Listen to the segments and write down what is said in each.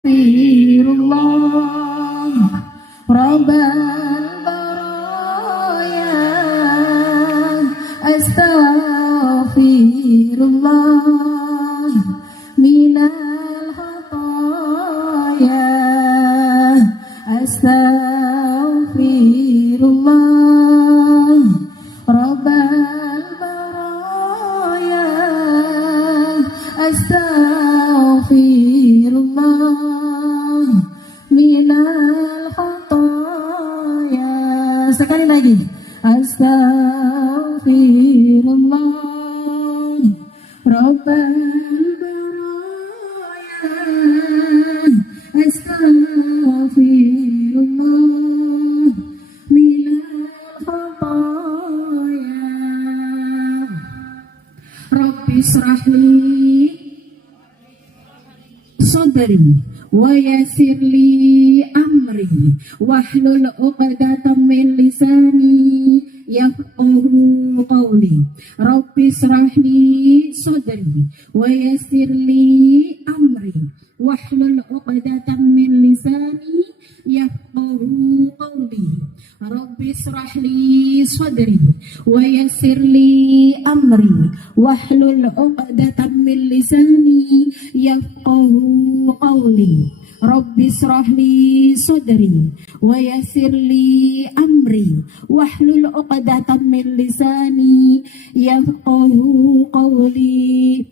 Astaghfirullah Rabbal baraya. Astaghfirullah minal khataya. Astaghfirullah Rabbal baraya. Astaghfirullah minal khataya. Sekali lagi. Astaghfirullah Rabbal baraya. Astaghfirullah minal khataya. Rabbi israhli sadri wa yassirli amri wahlul 'uqdatam min lisani yafqahu qawli. Rabbi israhli sadri wa yassirli amri wahlul 'uqdatam min lisani yafqahu qawli. Rabbi israhli sadri wa yassirli amri wahlul 'uqdatam min lisani yafqahu qawli. Rabbi israhli sadri wa yassirli amri wahlul 'uqdatam min lisani yafqahu qawli.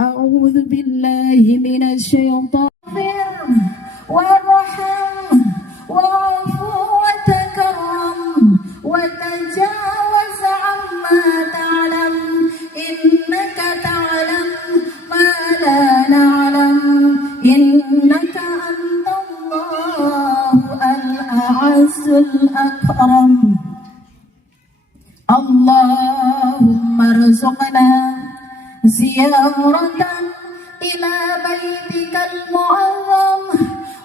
A'udzu billahi minasy syaithanir warham wa'fu wa takarram wa tajawaz 'amma ta'lam innaka ta'lam ma la na'lam innaka antallahu al-a'azzul akram. Allahumma rzuqna ziyaratan ila baitikal mu'azzam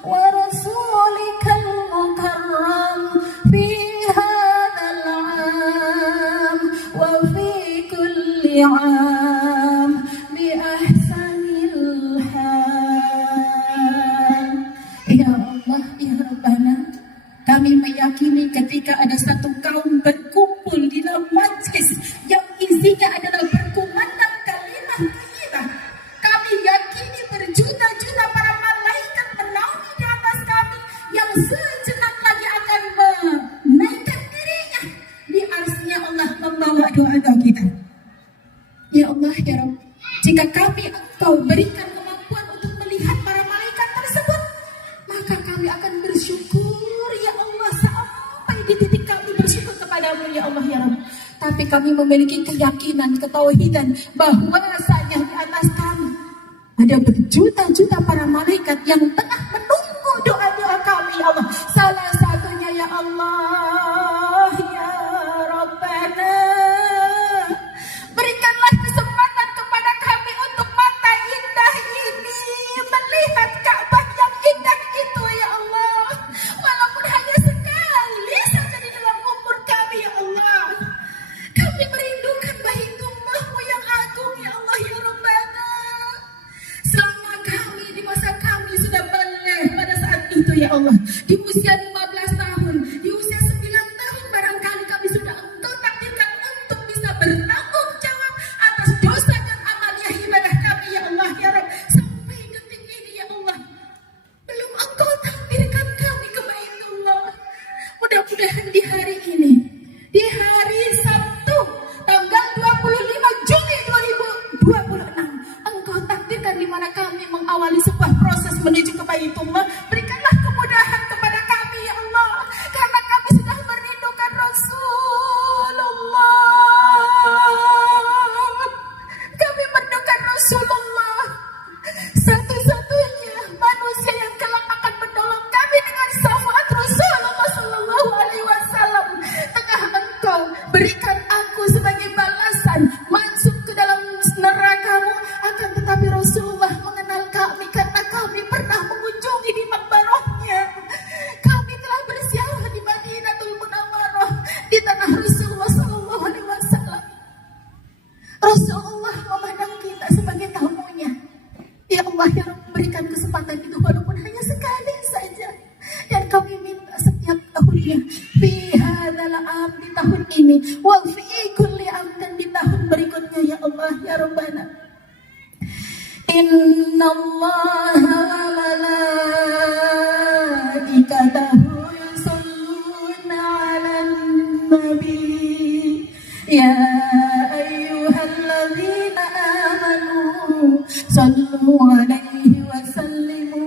wa rasulikal mukarram fi hadzal 'am wa fi kulli 'am bi ahsanil hal. Ya Allah, ya Rabbana, kami meyakini ketika ada satu kaum berkumpul di dalam majlis yang isinya adalah berkumandang kalimat thayyibah, kami yakini berjuta-juta para malaikat menaungi di atas kami yang sejenak lagi akan menaikkan dirinya di arsy-Nya Allah membawa doa-doa kita. Ya Allah, ya Rabb, jika kami Engkau berikan kemampuan untuk melihat para malaikat tersebut, maka kami akan bersyukur ya Allah sampai di titik kami bersyukur kepadamu ya Allah ya Rabb. Tapi kami memiliki keyakinan, ketauhidan bahwasanya di atas kami ada berjuta-juta para malaikat yang tengah menunggu doa-doa kami ya Allah. Salah satunya ya Allah ya Rabbana, berikanlah kesempatan kepada kami untuk mata indah ini melihat Ka'bah yang indah itu ya Allah, walaupun hanya sekali saja di dalam umur kami ya Allah. Kami merindukan Baitullah-Mu yang agung ya Allah ya Rabbana. Selama kami di masa kami sudah balik pada saat itu ya Allah, di usia 15 tahun, di usia 9 tahun barangkali kami sudah Engkau takdirkan untuk bisa bertanggung jawab atas dosa dan amaliah ibadah kami ya Allah ya Rabb. Sampai detik ini ya Allah, belum Engkau takdirkan kami ke Baitullah. Mudah-mudahan di hari ini, di hari Sabtu tanggal 25 Juni 2026, Engkau takdirkan di mana kami mengawali sebuah proses menuju ke Baitullah. Berikanlah kemudahan kepada kami ya Allah, karena kami sudah merindukan Rasulullah. Kami merindukan Rasulullah, satu-satunya manusia yang kelak akan menolong kami dengan syafaat Rasulullah sallallahu alaihi wasallam. Tengah Engkau berikan aku sebagai balasan masuk ke dalam neraka-Mu, akan tetapi Rasulullah mengenal kami karena kami pernah mengunjungi di ini, wa fi kulli am, dan di tahun berikutnya ya Allah ya Rabbana. Innallaha wa malaikatahu yusholluna 'alan nabi ya ayyuhalladzina amanu shallu 'alaihi wa sallimu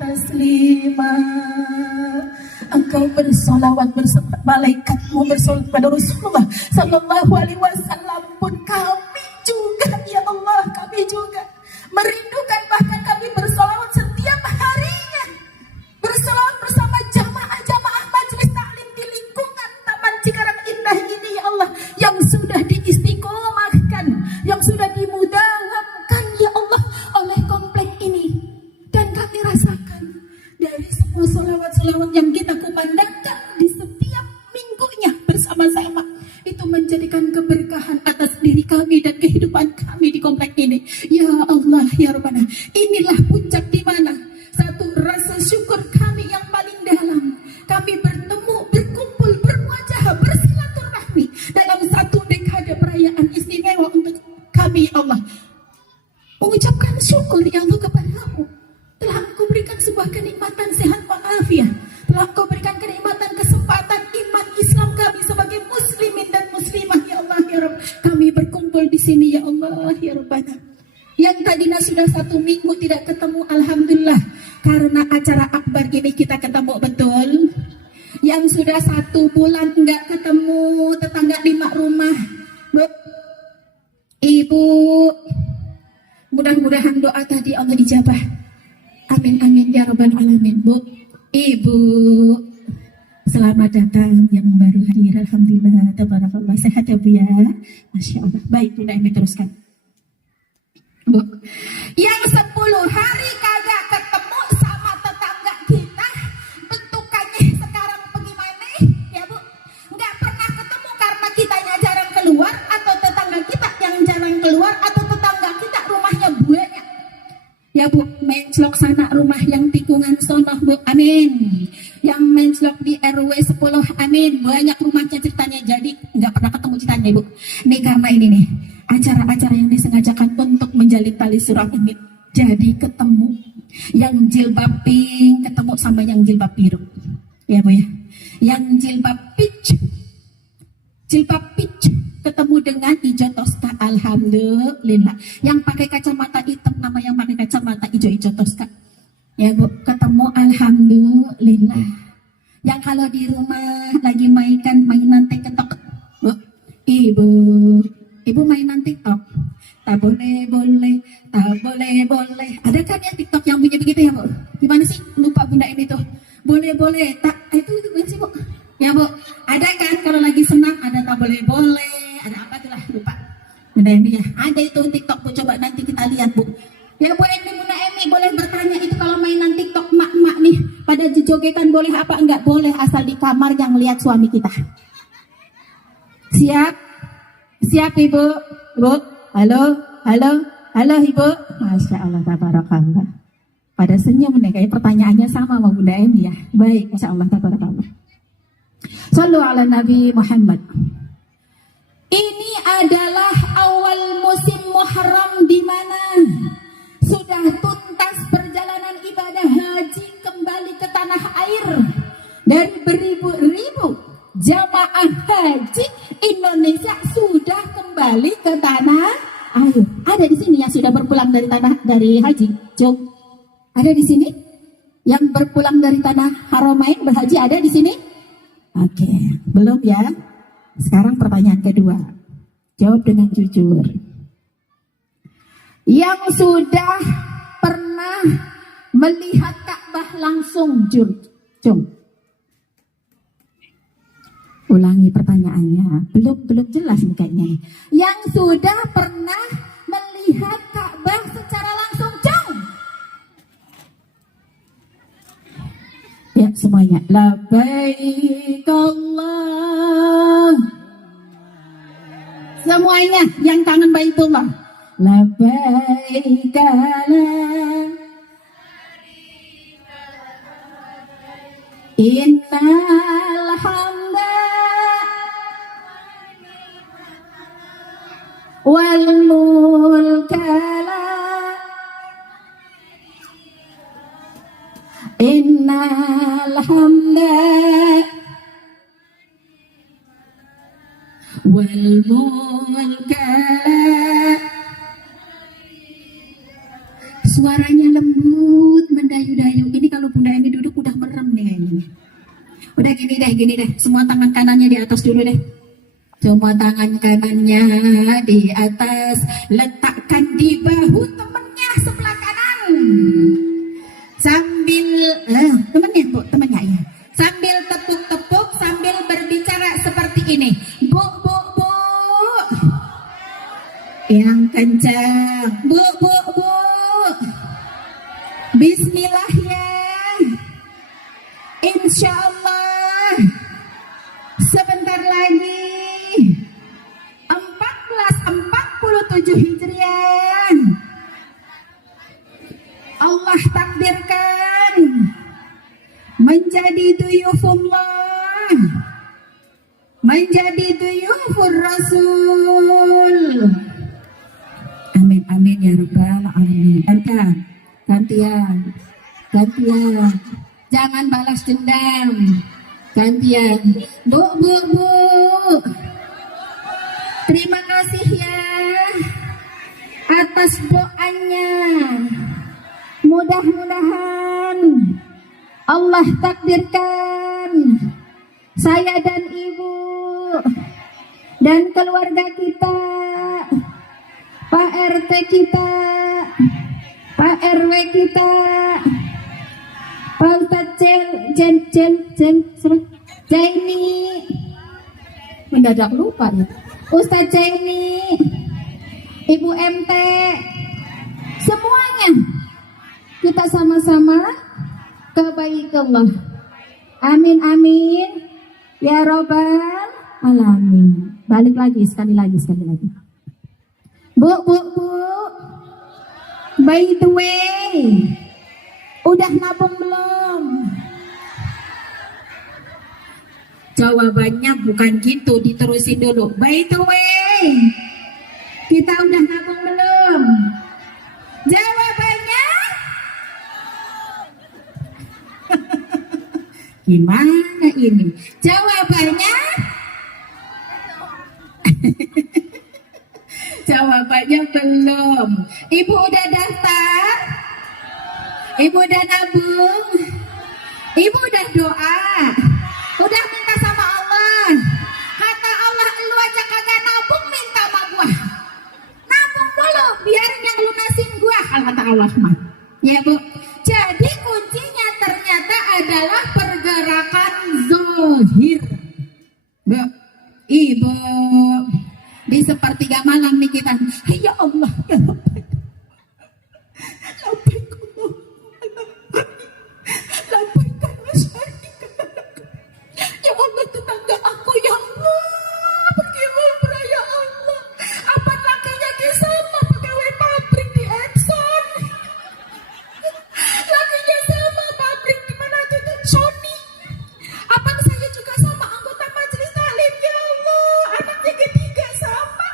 taslima. Engkau bersolawat bersama malaikatmu bersolawat pada Rasulullah sallallahu alaihi wasallam pun kami juga ya Allah, kami juga merindukan, bahkan kami bersolawat setiap harinya, bersolawat bersama jamaah-jamaah majelis taklim di lingkungan Taman Cikarang Indah ini ya Allah, yang sudah diistiqomahkan, yang sudah dimudawamkan ya Allah oleh komplek ini. Dan kami rasakan dari semua solawat-solawat yang kita kumandangkan di setiap minggunya bersama-sama, itu menjadikan keberkahan atas diri kami dan kehidupan kami di komplek ini. Ya Allah ya Rabbana, inilah puncak di mana satu rasa syukur kami yang paling dalam, kami bertemu, berkumpul, bermuajah, bersilaturahmi dalam satu dekade perayaan istimewa untuk kami ya Allah. Mengucapkan syukur ya Allah kepadamu, telah Engkau berikan sebuah kenikmatan sehat walafiat, telah Engkau berikan kenikmatan kesempatan iman Islam kami sebagai muslimin dan muslimah ya Allah ya Rabb. Kami berkumpul di sini ya Allah ya Rabbana. Yang tadinya sudah 1 minggu tidak ketemu, alhamdulillah karena acara akbar ini kita ketemu betul. Yang sudah 1 bulan enggak ketemu, tetangga di mak rumah, Bu, Ibu, mudah-mudahan doa tadi Allah ijabah. Amin amin ya rabbal alamin. Bu, Ibu, selamat datang yang baru hadir. Alhamdulillah, tabarakallah, sehat ya Bu ya. Masya Allah. Baik, tidak ini teruskan. Bu, yang 10 hari kagak ketemu sama tetangga kita, bentukannya sekarang bagaimana ya Bu? Nggak pernah ketemu karena kitanya jarang keluar, atau tetangga kita yang jarang keluar, atau tetangga kita rumahnya banyak ya Bu. Menclok sana rumah yang tikungan sono Bu, amin. Yang menclok di RW 10, amin. Banyak rumahnya ceritanya, jadi nggak pernah ketemu ceritanya Bu. Nih karena ini nih acara-acara yang disengajakan untuk menjalin tali silaturahmi, jadi ketemu yang jilbab pink ketemu sama yang jilbab biru ya Bu ya. Yang jilbab peach ketemu dengan hijau toska, alhamdulillah. Yang pakai kacamata hitam sama yang pakai kacamata hijau toska ya Bu, ketemu, alhamdulillah. Yang kalau di rumah lagi mainan TikTok Bu, Ibu mainan TikTok, tak boleh, ada kan ya TikTok yang bunyi begitu ya Bu? Gimana sih, lupa Bunda ini tuh, boleh, tak, itu gimana sih Bu? Ya Bu, ada kan kalau lagi senang, ada tak boleh, ada apa tuh lah, lupa Bunda Emi ya, ada itu TikTok Bu, coba nanti kita lihat Bu. Ya Bu Emi, Bunda Emi boleh bertanya, itu kalau mainan TikTok mak-mak nih pada jogetan boleh apa enggak? Boleh, asal di kamar yang lihat suami kita. Siap Ibu? Bu, halo Ibu. Masya Allah, tabarakallah. Pada senyum nih, kayak pertanyaannya sama sama Bunda Emi ya. Baik, Masya Allah, tabarakallah. Shallu ala Nabi Muhammad. Ini adalah awal musim Muharram di mana sudah tuntas perjalanan ibadah haji kembali ke tanah air dari beribu-ribu jamaah haji Indonesia sudah kembali ke tanah air. Ada di sini yang sudah berpulang dari haji. Jom, ada di sini yang berpulang dari tanah Haramain berhaji, ada di sini? Oke, belum ya. Sekarang pertanyaan kedua, jawab dengan jujur. Yang sudah pernah melihat Ka'bah langsung, jom. Ulangi pertanyaannya, belum jelas nih kayaknya. Yang sudah pernah melihat Ka'bah secara langsung, jom. Ya semuanya, labbaik Allah. Semuanya yang kangen Baitullah, labbaik Allah. Innal hamda wal mulka la innal hamda wal mulka la. Suaranya lembut, mendayu-dayu. Ini kalau Bunda ini duduk udah merem nih kayaknya. Udah gini deh. Semua tangan kanannya di atas dulu deh. Semua tangan kanannya di atas. Letakkan di bahu temennya sebelah kanan. Sambil, temennya ya. Sambil tepuk-tepuk, sambil berbicara seperti ini. Bu. Yang kencang. Bu. Bismillah ya. Insya Allah sebentar lagi 1447 Hijriah Allah takdirkan menjadi duyufullah, menjadi duyufur Rasul. Amin ya rabbal alamin. Gantian. Jangan balas dendam. Gantian. Bu. Terima kasih ya atas doanya. Mudah-mudahan Allah takdirkan saya dan ibu dan keluarga kita, Pak RT kita, Pak RW kita, Pak Ustadz Jaini, mendadak lupa ya. Ustadz Jaini, Ibu MT, semuanya kita sama-sama kebaikan Allah. Amin ya robbal alamin. Balik lagi sekali lagi. Bu. By the way, udah nabung belum? Jawabannya bukan gitu, diterusin dulu. By the way, kita udah nabung belum? Jawabannya gimana ini? Jawabannya jawabannya belum. Ibu udah daftar? Ibu udah nabung? Ibu udah doa? Udah minta sama Allah? Kata Allah, lu aja kagak nabung, minta sama gua. Nabung dulu, biar yang lunasin gua, kata Allah mah. Ya Bu. Jadi kuncinya ternyata adalah pergerakan zahir. Bu, Ibu, di sepertiga malam nih kita, ya Allah, ya Rabbi. Ya Allah, tetangga aku, ya Allah, pergi umrah, ya Allah. Apa lakinya sama pegawai pabrik di Epson? Lakinya sama pabrik di mana tuh Sony. Apa saya juga sama anggota majelis taklim, ya Allah. Anaknya ketiga sama,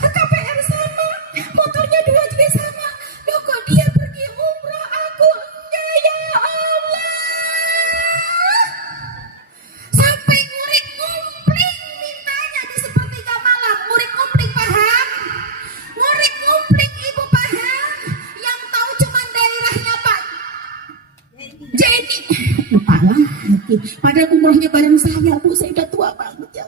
KPR sama, motornya 2 juga sama. Loh kok dia pergi umrah, aku enggak, ya Allah. Sampai ngurik-ngumpling mintanya di sepertiga malam. Ngurik-ngumpling, paham? Ngurik-ngumpling, Ibu paham? Yang tahu cuma daerahnya Pak Jenny. Lupa lah. Padahal umrohnya bareng saya, Bu. Saya udah tua banget ya.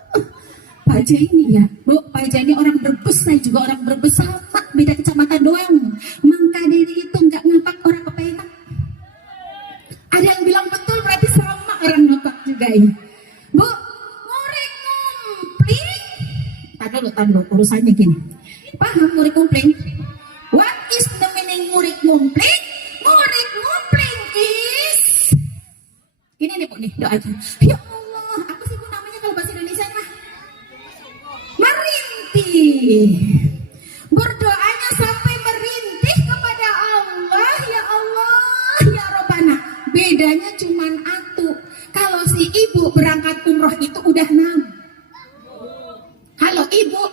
Pak Jenny ya. Bu, Pak Jenny orang Brebes, saya juga orang Brebes, sama. Beda kecamatan doang. Mangka Diri itu nggak ngapak orang Kepenak. Ada yang bilang betul, berarti sama orang ngapak juga ya. Bu, ngurik-ngumpling. Tar dulu, urusannya gini. Paham ngurik-ngumpling? What is the meaning ngurik-ngumpling? Ngurik-ngumpling is ini nih Bu nih, doa aja. Ya Allah, apa sih Bu namanya kalau bahasa Indonesia mah? Merintih. Berdoanya sampai merintih kepada Allah, ya Allah, ya Robbana. Bedanya cuman atu. Kalau si ibu berangkat umroh itu udah 6. Halo Ibu.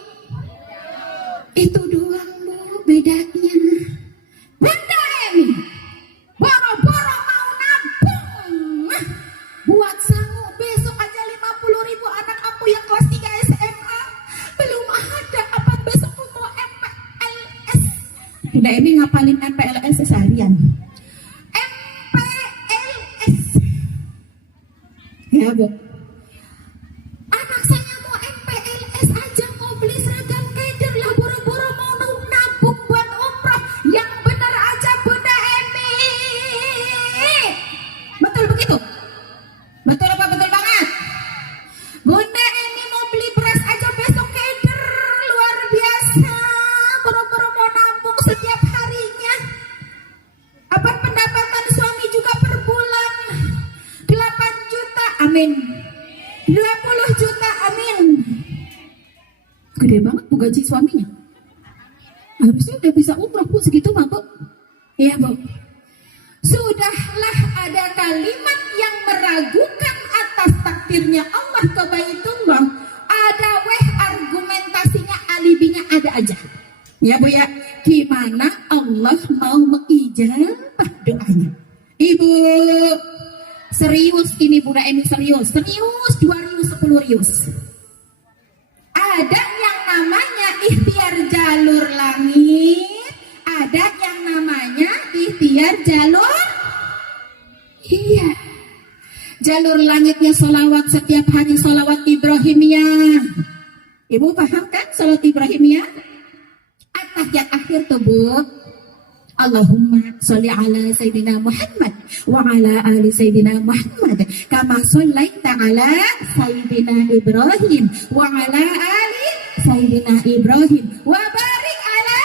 Ya Bu. Anak saya mau MPLS aja, mau beli seragam keder lah, buru-buru mau nabung buat umroh. Yang benar aja Bunda Emi. Betul begitu? Betul apa betul banget? Bunda Emi mau beli beras aja besok keder, luar biasa. Buru-buru mau nabung setiap harinya. Apa pendapatan suami juga per bulan? 8 juta, amin. 20 juta, amin. Gede banget Bu gaji suaminya. Harusnya udah bisa umroh Bu, segitu mah Bu. Iya Bu. Sudahlah ada kalimat yang meragukan atas takdirnya Allah ke Baitullah. Ada argumentasinya, alibinya ada aja. Ya Bu ya, gimana Allah mau mengijabah doanya? Ibu, serius ini Bunda Emi, serius 2 rius 10 rius. Ada yang namanya ikhtiar jalur langit, ada yang namanya ikhtiar jalur, iya, jalur langitnya sholawat setiap hari, sholawat Ibrahimiyah. Ibu paham kan sholawat Ibrahimiyah? At-tahiyat akhir tuh Bu, Allahumma sholli ala Sayyidina Muhammad wa ala ali Sayyidina Muhammad kama shollaita ala Sayyidina Ibrahim wa ala ali Sayyidina Ibrahim wa barik ala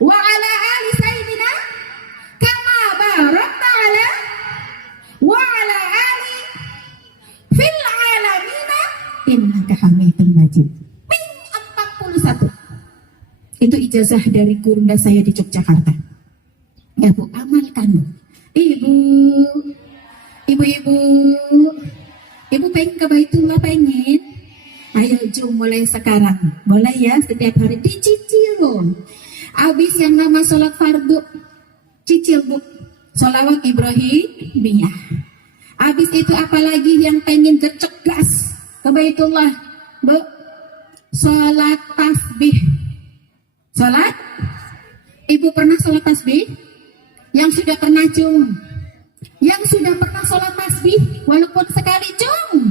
wa ala ali Sayyidina kama barakta ala wa ala ali fil alamina innaka hamidun majid. Min 41. Itu ijazah dari gurunda saya di Yogyakarta. Ya Bu, amalkan. Ibu pengen ke Baitullah, pengen? Ayo jom mulai sekarang. Boleh ya, setiap hari dicicil loh. Habis yang nama sholat fardu, cicil Bu, sholawat Ibrahimiyah. Habis itu apalagi yang pengen gercek gas ke Baitullah Bu, sholat tasbih. Sholat? Ibu pernah sholat tasbih? Yang sudah pernah cung? Yang sudah pernah sholat tasbih walaupun sekali cung?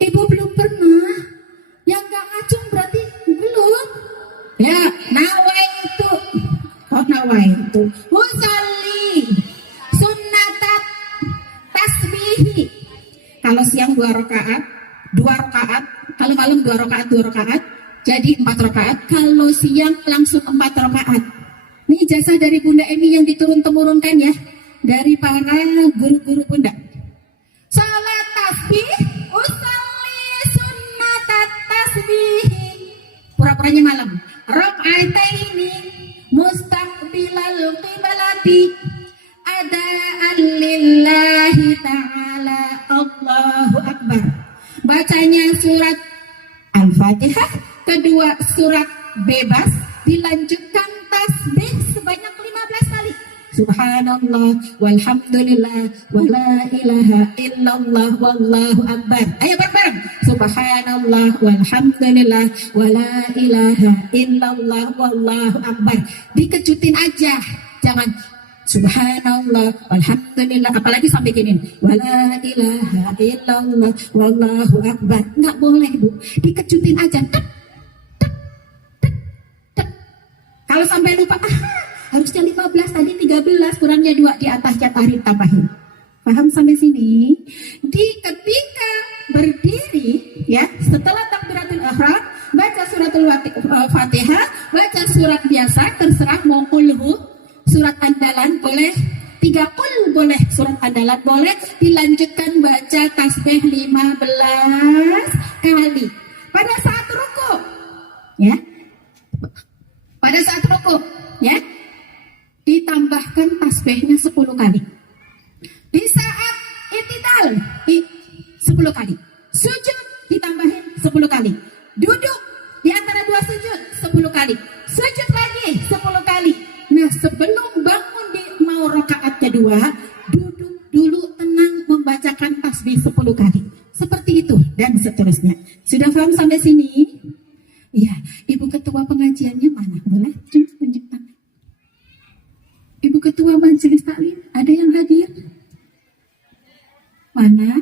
Ibu belum pernah? Yang gak ngacung berarti belum? Ya, nawaitu. Oh nawaitu usalli sunnatat tasbihi. Kalau siang 2 rakaat, kalau malam 2 rakaat, jadi 4 rakaat. Kalau siang langsung 4 rakaat. Ini ijazah dari Bunda Emi yang diturun-temurunkan ya, dari para guru-guru Bunda. Salat tasbih, usalli sunnatat tasbih. Pura-puranya malam. Raka'ataini mustaqbilal qiblati adaan lillahi ta'ala. Allahu akbar. Bacanya surat Al-Fatihah, kedua surat bebas, dilanjutkan tasbih sebanyak 15 kali. Subhanallah walhamdulillah wala ilaha illallah wallahu akbar. Ayo bareng-bareng. Subhanallah walhamdulillah wala ilaha illallah wallahu akbar. Dikejutin aja, jangan Subhanallah walhamdulillah, apalagi sampai gini wala ilaha illallah wallahu akbar. Nggak boleh Bu, dikejutin aja. Tek, tek, tek, tek. Kalau sampai lupa, harusnya 15 tadi 13, kurangnya 2 di atas hari tambahin. Paham sampai sini? Di ketika berdiri ya, setelah takbiratul ihram, baca suratul Fatihah, baca surat biasa, terserah mau kulhu, surat andalan boleh, 3 kul boleh, surat andalan boleh, dilanjutkan baca tasbih 15 kali. Pada saat ruku, ya, pada saat ruku, ya, ditambahkan tasbihnya 10 kali. Di saat i'tidal 10 kali. Sujud ditambahin 10 kali. Duduk di antara 2 sujud 10 kali. Sujud lagi 10 kali. Nah, sebelum bangun di mau rakaat kedua, duduk dulu tenang membacakan tasbih 10 kali. Seperti itu dan seterusnya. Sudah paham sampai sini? Iya, Ibu ketua pengajiannya mana? Boleh tunjuk tangan. Ibu ketua majelis taklim, ada yang hadir? Mana?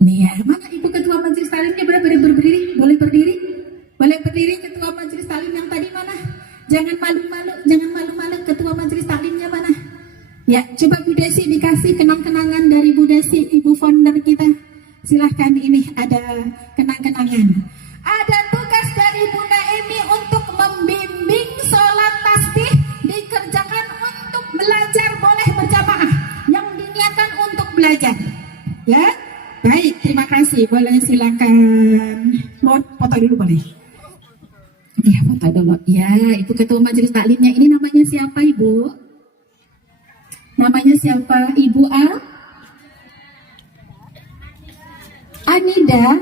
Nih ya, mana Ibu Ketua Majelis Taklimnya berdiri? Boleh berdiri? Boleh berdiri Ketua Majelis Taklim yang tadi mana? Jangan malu-malu Ketua Majelis Taklimnya mana? Ya, coba Bu Desi dikasih kenang-kenangan dari Bu Desi, Ibu founder kita. Silahkan, ini ada kenang-kenangan. Ada tugas dari Bunda Emi untuk membimbing sholat tasbih, dikerjakan untuk belajar, boleh berjamaah. Yang diniatkan untuk belajar. Ya, baik, terima kasih. Boleh silakan. Mohon foto dulu boleh. Ya, foto dulu. Ya, Ibu Ketua Majelis Taklimnya ini namanya siapa, Ibu? Namanya siapa? Ibu Anida.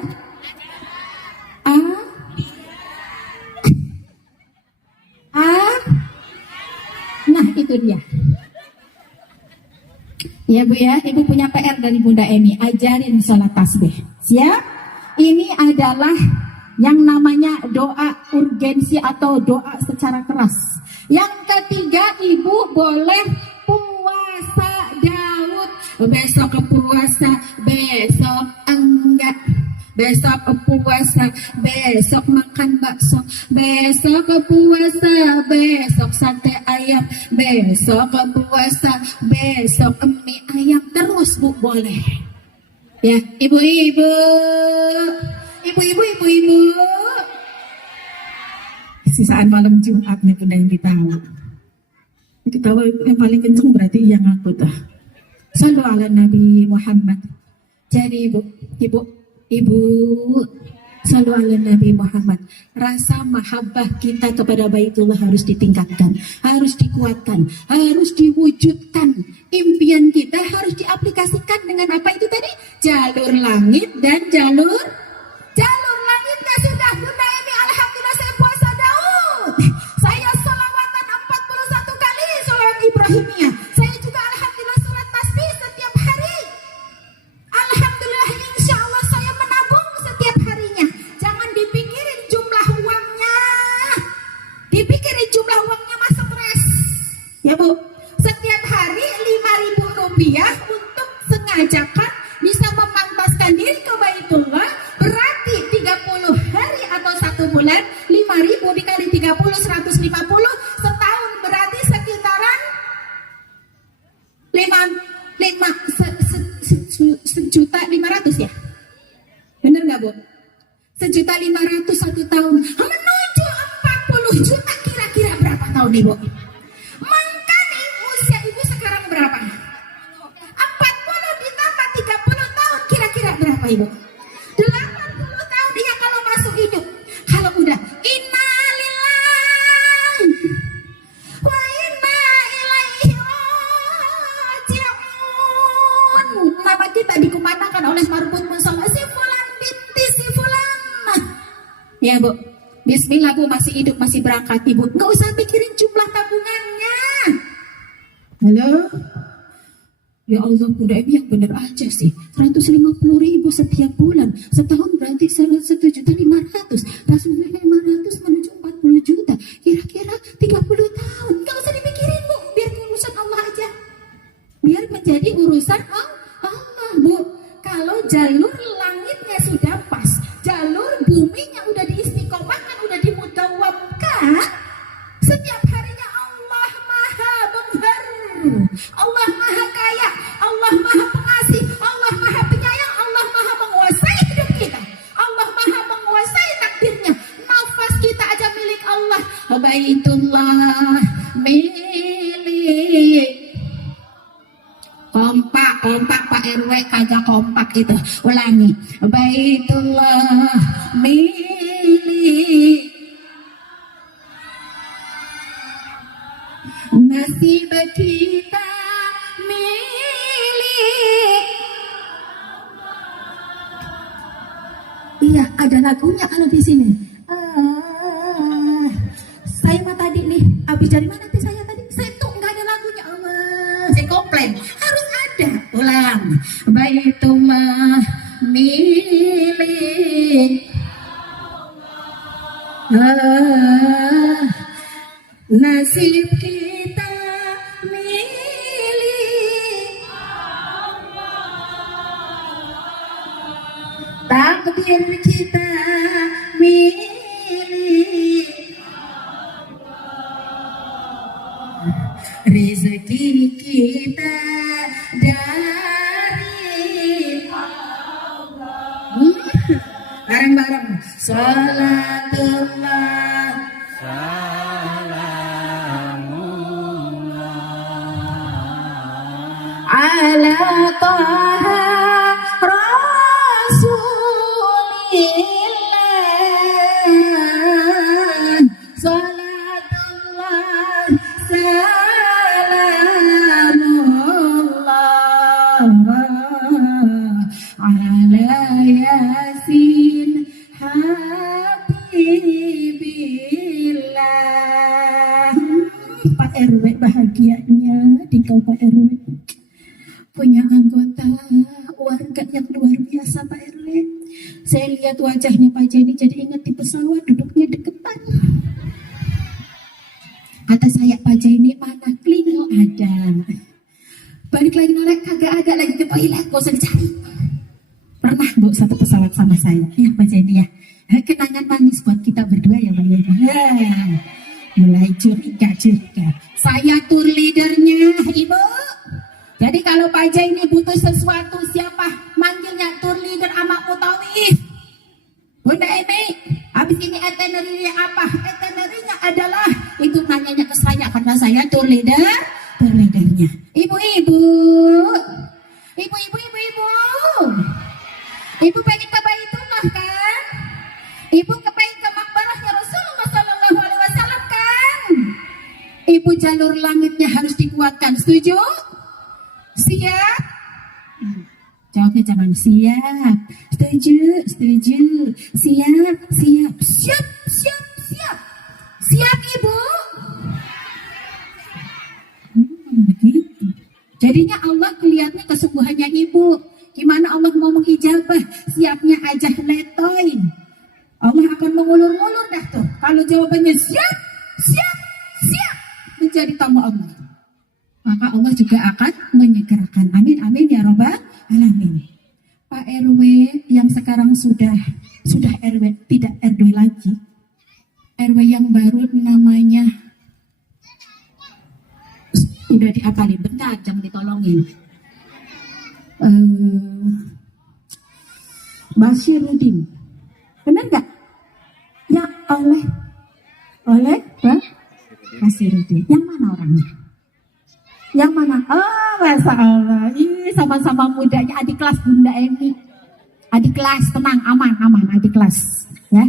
Nah, itu dia. Ya Bu ya, Ibu punya PR dari Bunda Emi, ajarin sholat tasbih. Siap? Ini adalah yang namanya doa urgensi atau doa secara keras. Yang ketiga, Ibu boleh puasa Daud. Besok puasa, besok enggak. Besok puasa, besok makan bakso. Besok puasa, besok sate ayam. Besok puasa, besok mie ayam. Terus Bu, boleh. Ya, ibu-ibu. Sisaan malam Jumat nih Bunda yang ditawa. Itu tahu yang paling kenceng berarti yang aku dah. Sallu ala Nabi Muhammad. Jadi Ibu, sallu ala Nabi Muhammad. Rasa mahabbah kita kepada Baitullah harus ditingkatkan, harus dikuatkan, harus diwujudkan. Impian kita harus diaplikasikan dengan apa itu tadi? Jalur langit dan jalur langitnya sudah Bunda Emi. Alhamdulillah saya puasa Daud. Saya sholawatan 41 kali sholawat Ibrahimiyah. Saya juga alhamdulillah sholat tasbih setiap hari. Alhamdulillah, insya Allah saya menabung setiap harinya. Jangan dipikirin jumlah uangnya. Dipikirin jumlah uangnya mah stres. Ya Bu, setiap hari 5.000 rupiah untuk sengajakan bisa memantaskan diri ke Baitullah. Berarti 30 hari atau 1 bulan 5.000 dikali 30 150, setahun berarti sekitaran 1.500.000 ya. Bener nggak Bu? 1.500.000 1 tahun. Menuju 40 juta kira-kira berapa tahun Ibu? Maka nih usia Ibu sekarang berapa? 40 ditambah 30 tahun kira-kira berapa Ibu? 80 tahun dia kalau masuk hidup. Kalau udah innalillahi wa inna ilaihi raji'un. Nama kita dikumandangkan oleh marbut musola si fulan binti si fulan. Ya Bu, bismillah Bu, masih hidup, masih berangkat Ibu. Nggak usah pikirin jumlah tabungannya. Halo? Ya Allah, Bunda Emi yang bener aja sih. 150.000 setiap bulan. Setahun berarti 1.500.000. 1.500 menuju 40 juta. Kira-kira 30 tahun. Gak usah dipikirin Bu. Biar urusan Allah aja. Biar menjadi urusan Allah Bu. Kalau jalur langitnya sudah pas, jalur buminya udah diistiqomahkan, udah dimudawwamkan, setiap harinya Allah Maha Benghar, Allah Maha Kaya, Allah Maha Pengasih, Allah Maha Penyayang, Allah Maha menguasai hidup kita, Allah Maha menguasai takdirnya. Nafas kita aja milik Allah. Baitullah milik. Kompak Pak RW, kagak kompak itu. Ulangi. Baitullah milik. Nasib kita milik. Iya, ada lagunya kalau di sini. Saya mah tadi nih, habis dari mana sih saya tadi? Saya tuh nggak ada lagunya. Saya komplain. Harus ada. Ulang. Baitullah milik. Nasib kita milik Allah. takdir kita milik rezeki kita dari Allah. Bareng-bareng. Salatullah ala taha rasulillah. Salatullah salamullah ala yasin habibillah. Pak RW bahagianya tinggal Pak RW punya anggota warga yang luar biasa Pak RW. Saya lihat wajahnya Pak Jenny jadi ingat di pesawat duduknya deketan. Kata saya, Pak Jenny mana klino ada. Balik lagi nolak kagak ada lagi ke toilet, gak usah dicari. Pernah Bu satu pesawat sama saya. Ya Pak Jenny ya. Kenangan manis buat kita berdua ya Pak Jenny. Mulai curiga. Saya tour leadernya Ibu. Jadi kalau Pak Jai ini butuh sesuatu, siapa manggilnya tour leader amak Mutawif? Bunda Emi, habis ini itinerary apa? Itinerary-nya adalah itu nanyanya ke saya karena saya tour leadernya. Ibu-ibu, ibu pengen ke Baitullah kan? Ibu kepengen ke makbarahnya Rasulullah Sallallahu Alaihi Wasallam kan? Ibu jalur langitnya harus dikuatkan, setuju? Siap? Jawabnya jangan siap. Setuju. Siap. Siap Ibu? Begitu. Jadinya Allah kelihatannya kesungguhannya Ibu. Gimana Allah mau mengijabah? Siapnya aja letoy. Allah akan mengulur-ulur dah tuh. Kalau jawabannya siap. Menjadi tamu Allah. Maka Allah juga akan menyegerakan. Amin ya robbal alamin. Pak RW yang sekarang sudah RW, tidak RW lagi. RW yang baru namanya udah diapalin, bentar jangan ditolongin. Basirudin, benar nggak? Ya oleh Pak Basirudin. Yang mana orangnya? Yang mana? Oh, Masya Allah. Ih, sama-sama mudanya adik kelas Bunda Emi. Adik kelas, tenang, aman, adik kelas. Ya,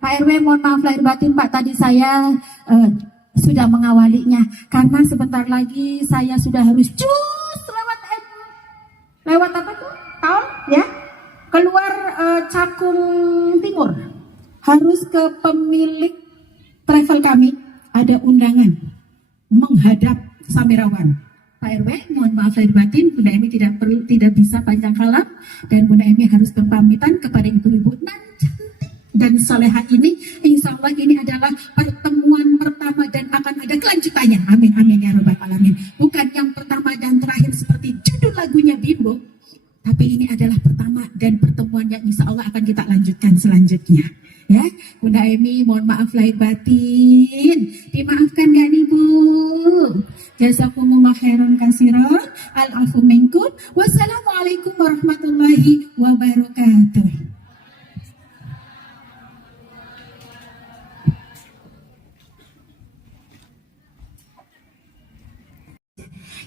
Pak RW, mohon maaf lahir batin Pak. Tadi saya sudah mengawalinya karena sebentar lagi saya sudah harus cus lewat apa tuh? Tol, ya? Keluar Cakung Timur. Harus ke pemilik travel kami. Ada undangan menghadap Samirawan. Pak RW, mohon maaf lahir batin, Bunda Emi tidak bisa panjang kalam dan Bunda Emi harus berpamitan kepada ibu-ibu nan cantik dan soleha ini. Insya Allah ini adalah pertemuan pertama dan akan ada kelanjutannya. Amin ya robbal alamin. Bukan yang pertama dan terakhir seperti judul lagunya Bimbo, tapi ini adalah pertama dan pertemuan yang insya Allah akan kita lanjutkan selanjutnya. Ya, Bunda Emi, mohon maaf lahir batin. Dimaafkan gak nih Bu? Jazakumullah khairan katsiran. Al-afu minkum. Wassalamualaikum warahmatullahi wabarakatuh.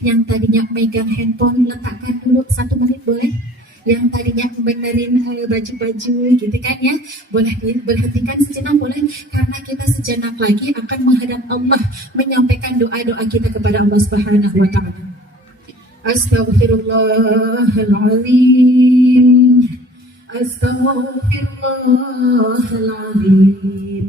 Yang tadinya megang handphone letakkan dulu 1 menit boleh? Yang tadinya benerin baju-baju gitu kan ya, boleh berhentikan sejenak boleh, karena kita sejenak lagi akan menghadap Allah menyampaikan doa-doa kita kepada Allah Subhanahu wa taala. Astaghfirullahaladzim. Astaghfirullahaladzim.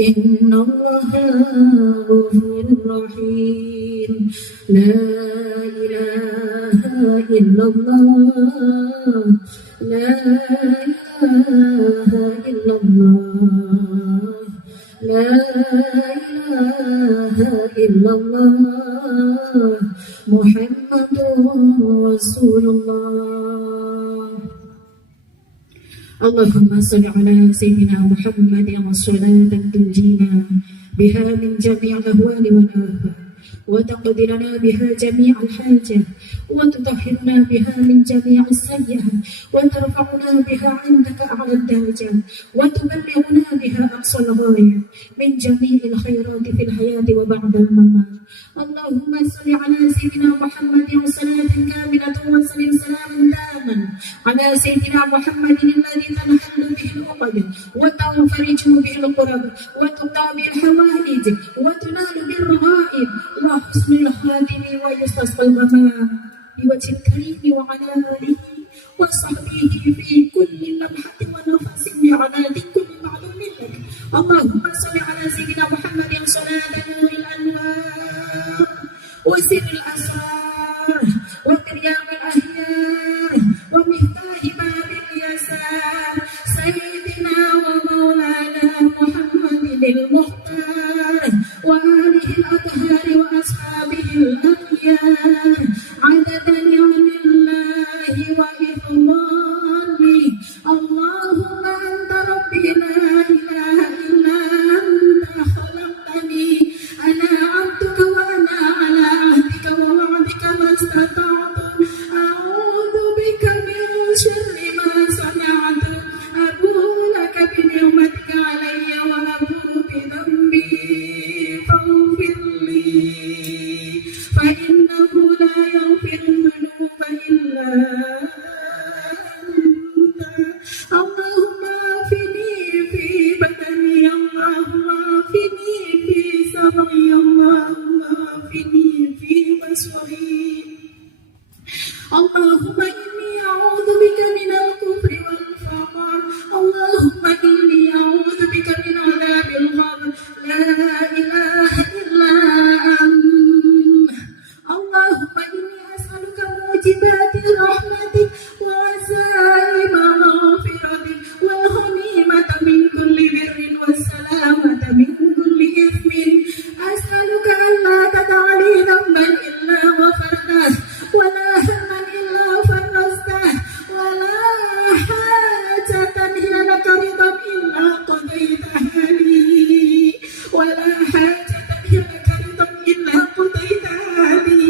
Inna Allaha ghafurur rahim. La ilaha illallah. La ilaha illallah. La ilaha إلا الله محمد رسول الله. اللهم صل على سيدنا محمد صلاة تنجينا بها من جميع الأهوال والآفات وتقضي لنا بها جميع الحاجات وتطهرنا بها من جميع السيئات وترفعنا بها عندك أعلى الدرجات وتبلغنا بها أقصى الغاية من جميع الخيرات في الحياة وبعد الممات. اللهم صل على سيدنا محمد صلاة كاملة وسلم سلاما تاما على سيدنا محمد الذي تنحل به العقد وتنفرج به الكرب وتقضى به الحوائج وتنال بالرغائب وحسن الخاتم ويستسقى الغمام بوجه الكريم وعلى آله وصحبه في كل لمحة ونفس بعدد كل معلوم لك. اللهم صل على سيدنا محمد صلاة نور الأنوار وسر الأسرار وترياق الأحيار ومفتاح باب اليسار سيدنا ومولانا محمد المختار وآله الأطهار وأصحابه الأخيار عدد نعم الله وإفضاله. اللهم أنت ربي لا إله إلا أنت خلقتني أنا عبدك وأنا على عهدك ووعدك ما استطعت أعوذ بك من شر ما صنعت أبوء لك بنعمتك علي وأبوء بذنبي فاغفر لي فإنه لا يغفر الذنوب إلا أنت. اللهم عافني في بدني اللهم عافني في سمعي اللهم عافني في بصري. اللهم إني أعوذ بك من الكفر والفقر. اللهم إني أعوذ بك من عذاب القبر لا إله إلا أنت. اللهم إني أسألك موجبات رحمتك وعزائم مغفرتك والغنيمة من كل بر والسلامة من كل إثم. أسألك ألا تدع لي ذنبا إلا غفرته ولا هما إلا فرجته ولا حاجة هي لك رضا إلا قضيتها لي ولا حاجة هي لك رضا إلا قضيتها لي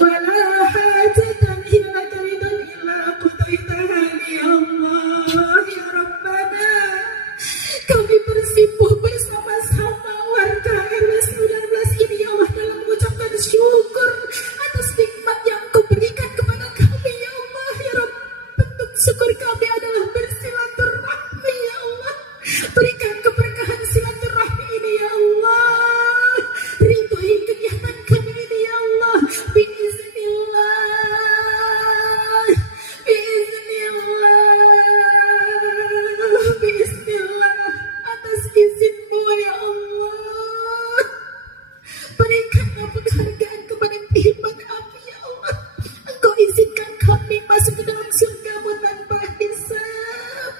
ولا حاجة هي لك رضا إلا قضيتها لي. Allah ya Rabbana, kami bersimpuh bersama-sama warga RW 19 ini ya Allah dalam mengucapkan syukur atas nikmat yang Kau berikan kepada kami ya Allah ya Rabb. Bentuk syukur kami adalah bersilaturahmi ya Allah. Berikan keberkahan silaturahmi ini ya Allah. Ridhoi kegiatan kami ini ya Allah. Biiznillah. Biiznillah. Biiznillah. Atas izin-Mu ya Allah. Berikanlah penghargaan kepada iman kami ya Allah. Engkau izinkan kami masuk ke dalam surga-Mu tanpa hisab.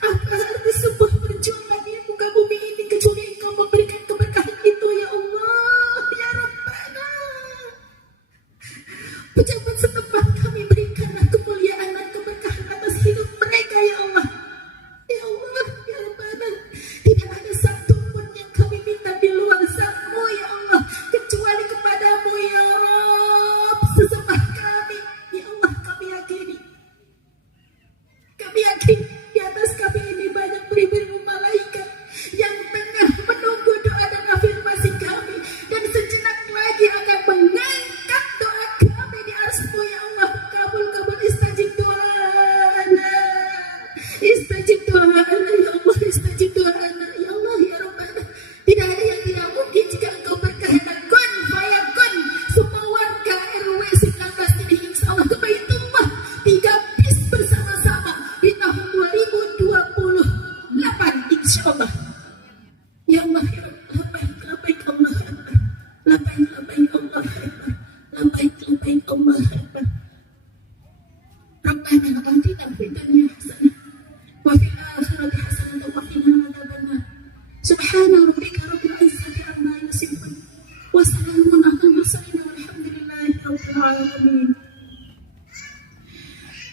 Apa arti sebuah perjuangan di muka bumi ini kecuali Engkau memberikan keberkahan itu ya Allah ya Rabbana. Pejabat setempat kami berikanlah kemuliaan dan keberkahan atas hidup mereka ya Allah. Ya Allah ya Rabbana. Tidak ada satu pun yang kami minta di luar zat-Mu ya Allah kecuali kepada-Mu ya Rabb. Sesembah kami ya Allah kami yakini di atas kami ini banyak beribu malaikat yang tengah menunggu doa dan afirmasi kami dan sejenak lagi akan mengangkat doa kami di arsy-Mu ya Allah. Kabul istajib doana. Istajib doana ya Allah. Istajib doana ya Allah ya Rabbana. Tidak ada yang tidak mungkin jika Engkau berkehendak. Kun fayakun. Semua warga RW 19 ini insya Allah ke Baitullah 3 bis bersama-sama di tahun 2028 insya Allah. Ya Allah ya Rabb. Labaik Allah Akbar. Labaik Allah Akbar. Labaik Allah Akbar. Rabbana atina fid dunya hasanah wa fil akhirati hasanah wa qina adzabannar. Subhana rabbika rabbil izzati amma yasifun العالمين.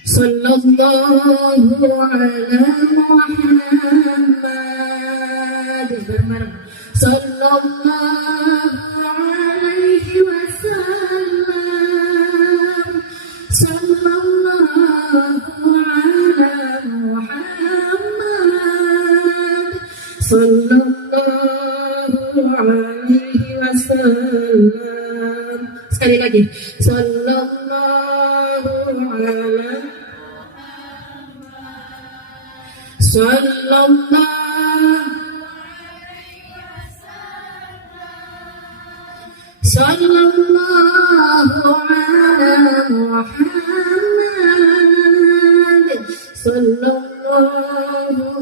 صلى الله على محمد صلى الله عليه وسلم. صلى الله على محمد صلى الله عليه wasallam. Sekali lagi, sallallahu ala sallallahu ala Muhammad sallallahu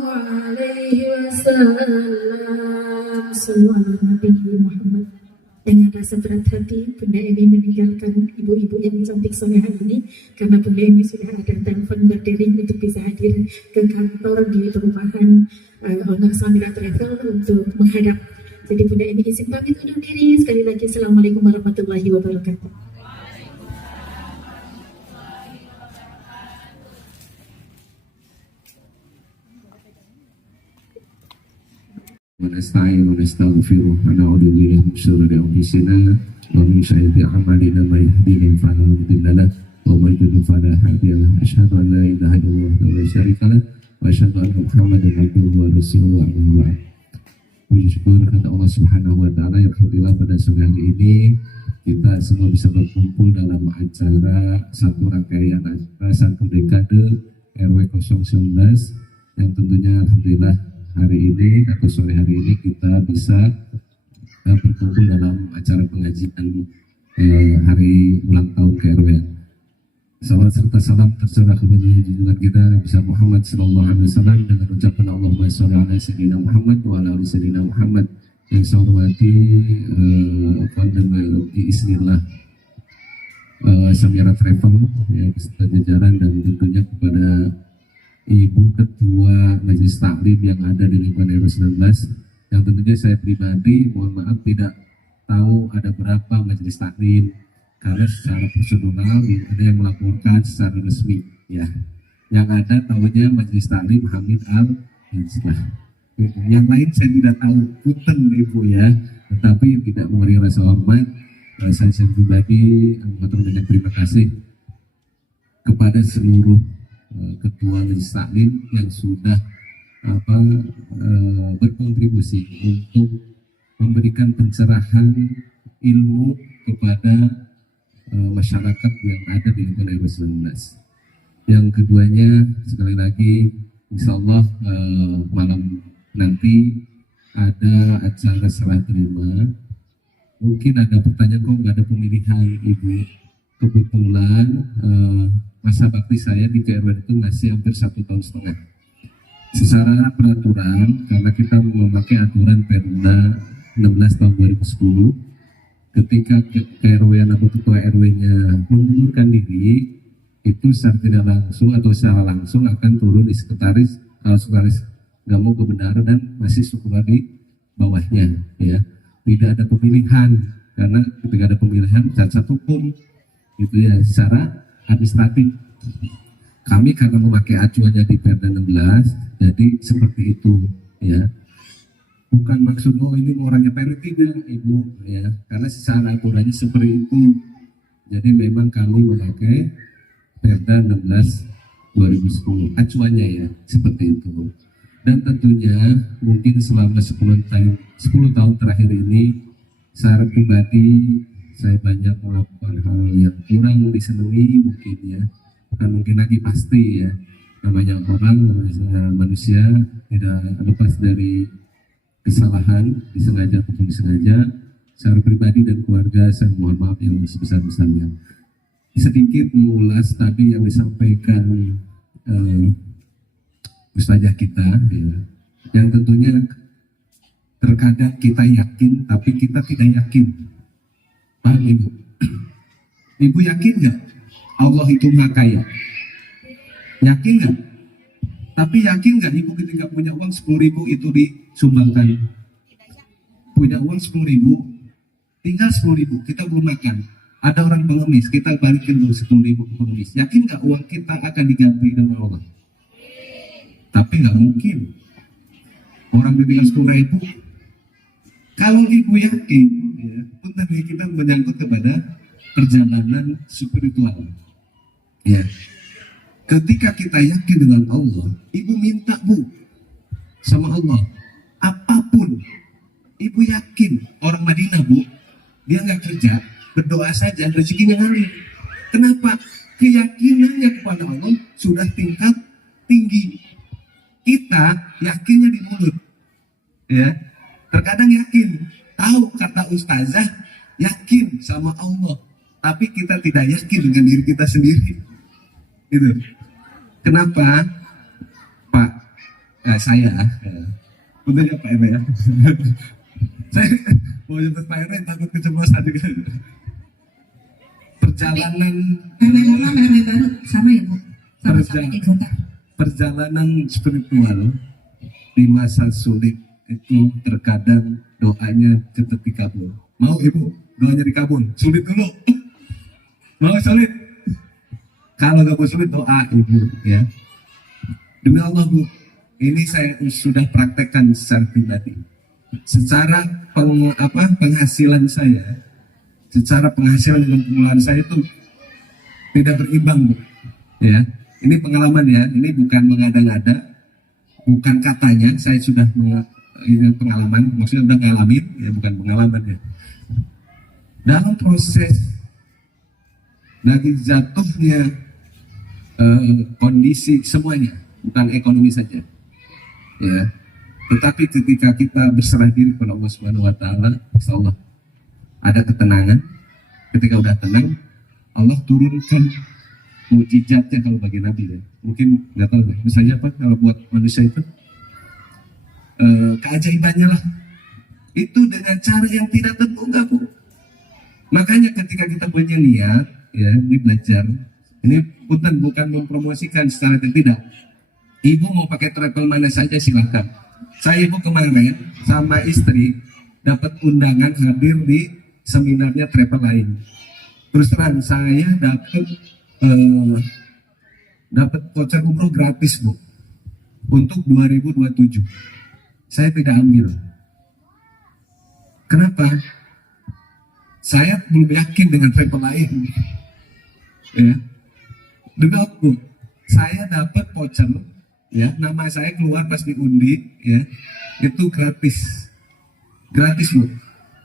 alaihi wasallam. Sallallahu Nabi Muhammad. Dengan rasa berat hati, Bunda Emi meninggalkan ibu-ibu yang cantik solehah ini karena Bunda Emi sudah ada telepon berdering untuk bisa hadir ke kantor di perumahan Honor Samira Travel untuk menghadap. Jadi Bunda Emi izin pamit undur diri. Sekali lagi, Assalamualaikum warahmatullahi wabarakatuh. ونستعين ونستغفره ونعوذ بالله من شرور انفسنا ومن سيئات اعمالنا من يهده فلا مضل له ومن يضلل فلا هادي له. اشهد ان لا اله الا الله وحده لا شريك له واشهد ان محمدا عبده ورسوله. Amma ba'd. Puji syukur kepada Allah Subhanahu wa taala yang alhamdulillah pada sore hari ini kita semua bisa berkumpul dalam acara satu rangkaian acara satu dekade RW 019 yang tentunya alhamdulillah hari ini atau sore hari ini kita bisa berkumpul dalam acara pengajian hari ulang tahun KRW. Salawat serta salam tercurah kepada junjungan kita bisa Muhammad sallallahu alaihi wasallam dengan ucapan Allahumma shalli ala sayyidina Muhammad wa ala ali sayyidina Muhammad. Yang saya hormati dan Bismillah Samira Travel ya, beserta jajaran dan tentunya kepada Ibu Ketua Majelis Taklim yang ada di lingkungan RW 19 yang tentunya saya pribadi mohon maaf tidak tahu ada berapa majelis taklim karena secara personal ada yang melaporkan secara resmi ya, yang ada tahunya majelis taklim Hamid Al Inslah, yang lain saya tidak tahu punten Ibu ya, tetapi tidak memberi rasa hormat. Saya pribadi banyak terima kasih kepada seluruh ketua majelis taklim yang sudah berkontribusi untuk memberikan pencerahan ilmu kepada masyarakat yang ada di lingkungan RW 19. Yang keduanya sekali lagi insya Allah malam nanti ada acara serah terima. Mungkin ada pertanyaan kok nggak ada pemilihan Ibu. Kebetulan masa bakti saya di KRW itu masih hampir 1,5 tahun. Secara peraturan, karena kita memakai aturan Perda 16 tahun 2010, ketika KRW atau ketua RW-nya mengundurkan diri, itu secara tidak langsung atau secara langsung akan turun di sekretaris, kalau sekretaris nggak mau kebenaran dan masih struktural di bawahnya, ya. Tidak ada pemilihan, karena ketika ada pemilihan cacat hukum, gitu ya, secara administratif. Kami karena memakai acuannya di Perda 16, jadi seperti itu ya. Bukan maksud ini orangnya PRT tidak Ibu ya, karena secara aturannya seperti itu. Jadi memang kami memakai Perda 16 2010 acuannya ya, seperti itu. Dan tentunya mungkin selama 10 tahun terakhir ini secara pribadi saya banyak melakukan hal yang kurang disenangi mungkin ya, bukan mungkin lagi pasti ya, namanya orang, namanya manusia tidak lepas dari kesalahan, disengaja ataupun disengaja. Secara pribadi dan keluarga saya mohon maaf yang sebesar-besarnya. Sedikit mengulas tadi yang disampaikan Ustazah kita ya, yang tentunya terkadang kita yakin tapi kita tidak yakin. Paham Ibu? Ibu yakin nggak Allah itu Maha Kaya? Yakin nggak? Tapi yakin nggak Ibu ketika punya uang 10.000 itu disumbangkan? Punya uang 10.000, tinggal 10.000, kita belum makan. Ada orang pengemis, kita balikin dulu 10.000 ke pengemis. Yakin nggak uang kita akan diganti dengan Allah? Tapi nggak mungkin. Orang dibilang 10.000. Kalau ibu yakin, ya, pun tadi kita menyangkut kepada perjalanan spiritual. Ya, ketika kita yakin dengan Allah, ibu minta bu sama Allah apapun. Ibu yakin orang Madinah bu, dia nggak kerja, berdoa saja rezekinya ngalir. Kenapa? Keyakinannya kepada Allah sudah tingkat tinggi. Kita yakinnya di mulut, ya. Terkadang yakin, tahu kata ustazah, yakin sama Allah, tapi kita tidak yakin dengan diri kita sendiri. Gitu. Kenapa, Pak? Saya, benarnya Pak Ebe ya. Saya mau nyebut Pak Ebe takut keceplosan juga. Perjalanan baru sama ya bu, sama-sama di kota. Perjalanan spiritual di masa sulit itu terkadang doanya cepat dikabul. Mau ibu doanya dikabul? Sulit dulu. Mau sulit? Kalau nggak mau sulit doa ibu ya. Demi Allah bu, ini saya sudah praktekkan secara pribadi. Secara penghasilan saya, secara penghasilan dan pengeluaran saya itu tidak berimbang bu. Ya, ini pengalaman ya. Ini bukan mengada-ngada, bukan katanya. Saya sudah ini pengalaman, maksudnya udah ngalamin ya, bukan pengalaman ya. Dalam proses dari jatuhnya kondisi semuanya, bukan ekonomi saja ya, tetapi ketika kita berserah diri kepada Allah Subhanahu wa taala, insyaallah ada ketenangan. Ketika udah tenang, Allah turunkan mukjizatnya. Kalau bagi Nabi ya, mungkin nggak tahu ya, misalnya apa kalau buat manusia itu keajaibannya lah, itu dengan cara yang tidak terduga bu. Makanya ketika kita punya niat ya, ini belajar, ini bukan mempromosikan secara tidak. Ibu mau pakai travel mana saja silahkan. Saya ibu kemarin sama istri dapat undangan hadir di seminarnya travel lain. Terus terang saya dapat voucher umroh gratis bu untuk 2027. Saya tidak ambil. Kenapa? Saya belum yakin dengan travel lain. Ya. Demi aku, saya dapat voucher, ya, nama saya keluar pas diundi, ya, itu gratis bu.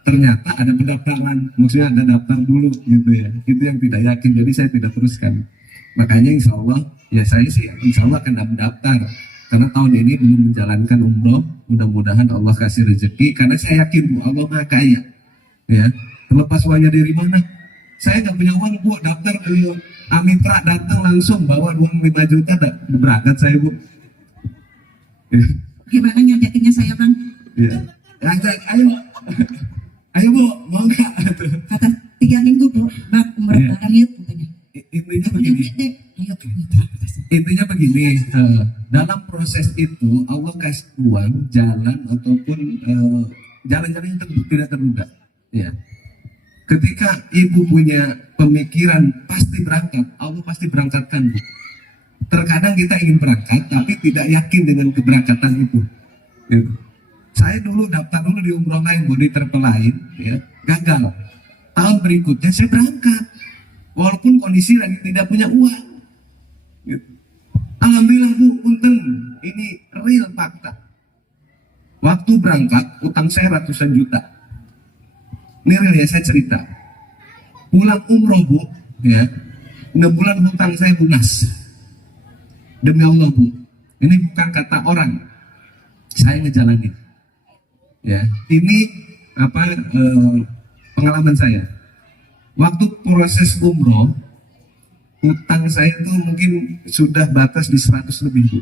Ternyata ada pendaftaran, maksudnya ada daftar dulu, gitu ya. Itu yang tidak yakin, jadi saya tidak teruskan. Makanya insya Allah, ya saya sih insya Allah akan mendaftar. Karena tahun ini belum menjalankan umroh, mudah-mudahan Allah kasih rezeki. Karena saya yakin bu, Allah maha kaya. Ya, terlepas uangnya dari mana. Saya nggak punya uang bu, daftar ke Amitra, datang langsung bawa uang 5 juta, berangkat saya bu. Ya. Gimana nyojakinnya saya bang? Ya. Ayo bu, mau nggak? Kata 3 minggu bu, bang umroh Ya. bareng yuk katanya. Intinya begini. Intinya begini, dalam proses itu Allah kasih uang, jalan ataupun jalan-jalan yang tidak terduga. Ya. Ketika ibu punya pemikiran pasti berangkat, Allah pasti berangkatkan bu. Terkadang kita ingin berangkat tapi tidak yakin dengan keberangkatan itu. Gitu. Saya dulu daftar dulu di umroh lain, bu, di travel lain, ya, gagal. Tahun berikutnya saya berangkat, walaupun kondisi lagi tidak punya uang. Gitu. Alhamdulillah bu, untung ini real fakta. Waktu berangkat, utang saya ratusan juta. Ini real ya, saya cerita. Pulang umroh bu, ya, 6 bulan hutang saya lunas. Demi Allah bu, ini bukan kata orang, saya ngejalanin. Ya, ini pengalaman saya. Waktu proses umroh, utang saya itu mungkin sudah batas di 100 lebih bu.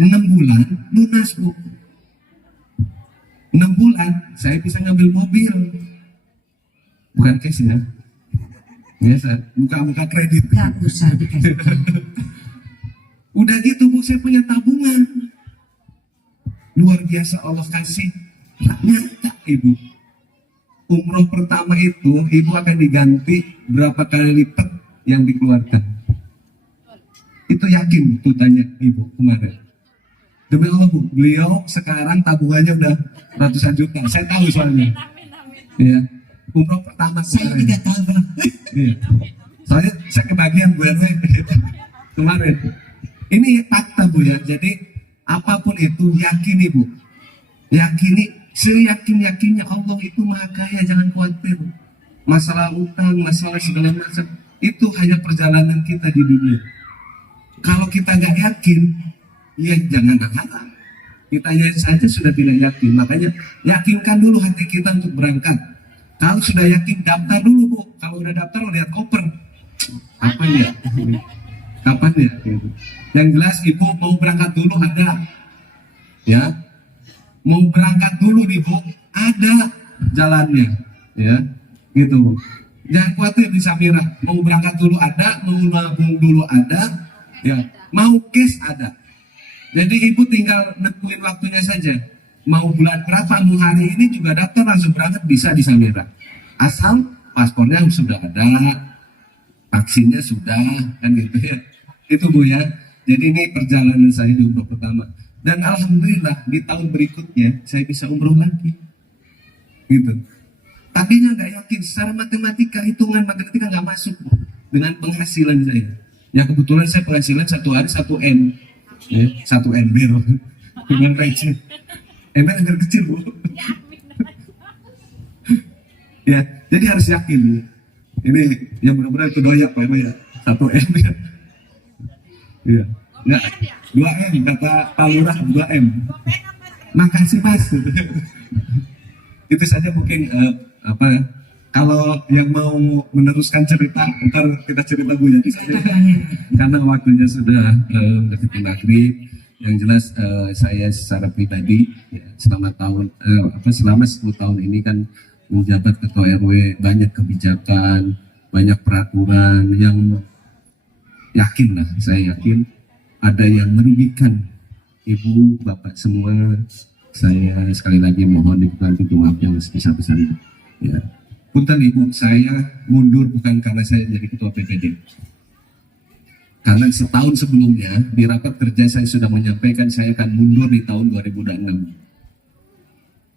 6 bulan lunas bu. 6 bulan saya bisa ngambil mobil, bukan cash ya, biasa buka kredit. Gak usah dikasih. Udah gitu bu, saya punya tabungan luar biasa, Allah kasih. Tak nyata ibu, umroh pertama itu ibu akan diganti berapa kali lipat yang dikeluarkan. Itu yakin tuh tanya ibu kemarin. Demi Allah bu, beliau sekarang tabungannya udah ratusan juta. Saya tahu soalnya. Ya, umroh pertama Saya kemarin. tidak tahu. Iya. Soalnya saya kebagian bu kemarin. Ini fakta bu ya. Jadi apapun itu yakini bu. Yakini seyakin-yakinnya Allah itu maha kaya, jangan khawatir. Masalah utang, masalah segala macam itu hanya perjalanan kita di dunia. Kalau kita nggak yakin, ya jangan harap. Kita saja sudah tidak yakin. Makanya yakinkan dulu hati kita untuk berangkat. Kalau sudah yakin, daftar dulu bu. Kalau udah daftar, lihat koper. Kapan ya? Kapan ya? Yang jelas ibu mau berangkat dulu ada. Ya, mau berangkat dulu nih bu, ada jalannya, ya, gitu. Jangan khawatir di Samira, mau berangkat dulu ada, mau nabung dulu ada, ya, mau cash ada. Jadi ibu tinggal nentuin waktunya saja. Mau bulan berapa, mau hari ini juga daftar langsung berangkat bisa di Samira. Asal paspornya sudah ada, vaksinnya sudah, kan gitu ya. Itu bu ya. Jadi ini perjalanan saya di umroh pertama. Dan alhamdulillah di tahun berikutnya saya bisa umroh lagi, gitu. Tadinya nggak yakin, secara matematika hitungan matematika nggak masuk dengan penghasilan saya. Ya kebetulan saya penghasilan satu hari 1 M, ya, 1 M dengan receh. M agak kecil bu. Ya, jadi harus yakin. Ini yang benar-benar itu doyak pak ya, 1 M ya. Iya. Enggak, 2 M kata Pak Lurah, 2 M. Makasih mas. Itu saja mungkin kalau yang mau meneruskan cerita ntar kita cerita bu ya. Karena waktunya sudah dekat maghrib. Yang jelas saya secara pribadi ya, selama 10 tahun ini kan menjabat ketua RW, banyak kebijakan, banyak peraturan yang yakin lah, saya yakin ada yang merugikan ibu bapak semua. Saya sekali lagi mohon dibuka pintu maaf yang sebesar-besarnya. Ya, punten ibu, saya mundur bukan karena saya jadi ketua PPD. Karena setahun sebelumnya di rapat kerja saya sudah menyampaikan saya akan mundur di tahun 2006.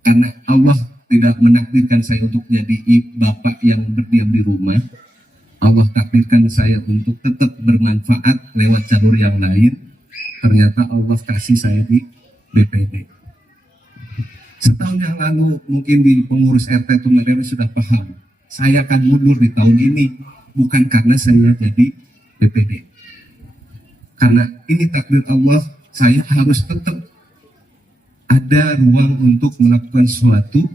Karena Allah tidak menakdirkan saya untuk jadi bapak yang berdiam di rumah. Allah takdirkan saya untuk tetap bermanfaat lewat jalur yang lain. Ternyata Allah kasih saya di BPD. Setahun yang lalu mungkin di pengurus RT Tumarere sudah paham. Saya akan mundur di tahun ini bukan karena saya jadi BPD. Karena ini takdir Allah, saya harus tetap ada ruang untuk melakukan sesuatu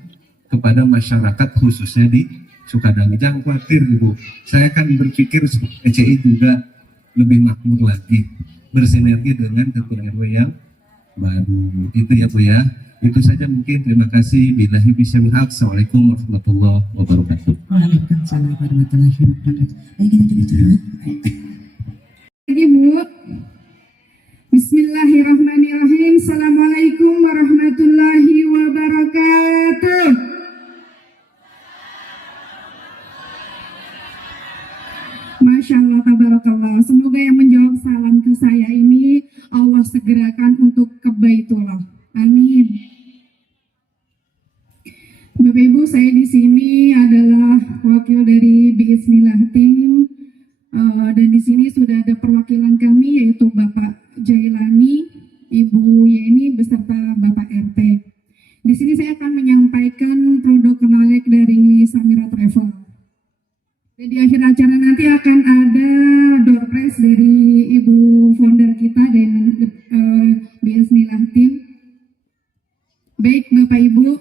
kepada masyarakat khususnya di Sukadami. Jangan khawatir ibu, saya akan berpikir PCI juga lebih makmur lagi, bersinergi dengan ketua RW yang baru. Itu ya bu ya, itu saja mungkin. Terima kasih. Billahi bisyamil haq. Assalamualaikum warahmatullahi wabarakatuh. Waalaikumsalam warahmatullahi wabarakatuh. Ayo kita coba curhat. Lagi bu. Bismillahirrahmanirrahim. Assalamualaikum warahmatullahi wabarakatuh. Masya Allah, tabarakallah. Semoga yang menjawab salam ke saya ini Allah segerakan untuk ke Baitullah. Amin. Bapak Ibu, saya di sini adalah wakil dari Biiznillah Tim, dan di sini sudah ada perwakilan kami yaitu Bapak Jailani, Ibu Yeni beserta Bapak RT. Di sini saya akan menyampaikan produk kenalek dari Samira Travel. Dan di akhir acara nanti akan ada door prize dari Ibu founder kita dan Biiznillah Tim. Baik Bapak Ibu,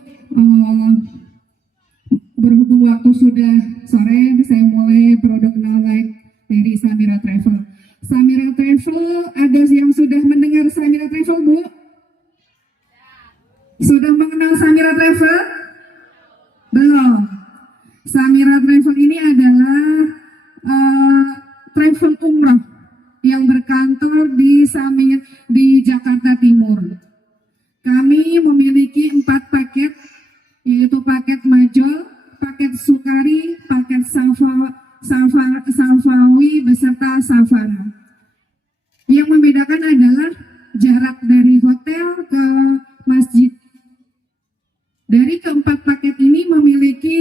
berhubung waktu sudah sore, saya mulai produk kenalek dari Samira Travel. Samira Travel, ada yang sudah mendengar Samira Travel Bu? Sudah mengenal Samira Travel? Belum. Samira Travel ini adalah travel umroh yang berkantor di Samira Safawi beserta Safara. Yang membedakan adalah jarak dari hotel ke masjid. Dari keempat paket ini memiliki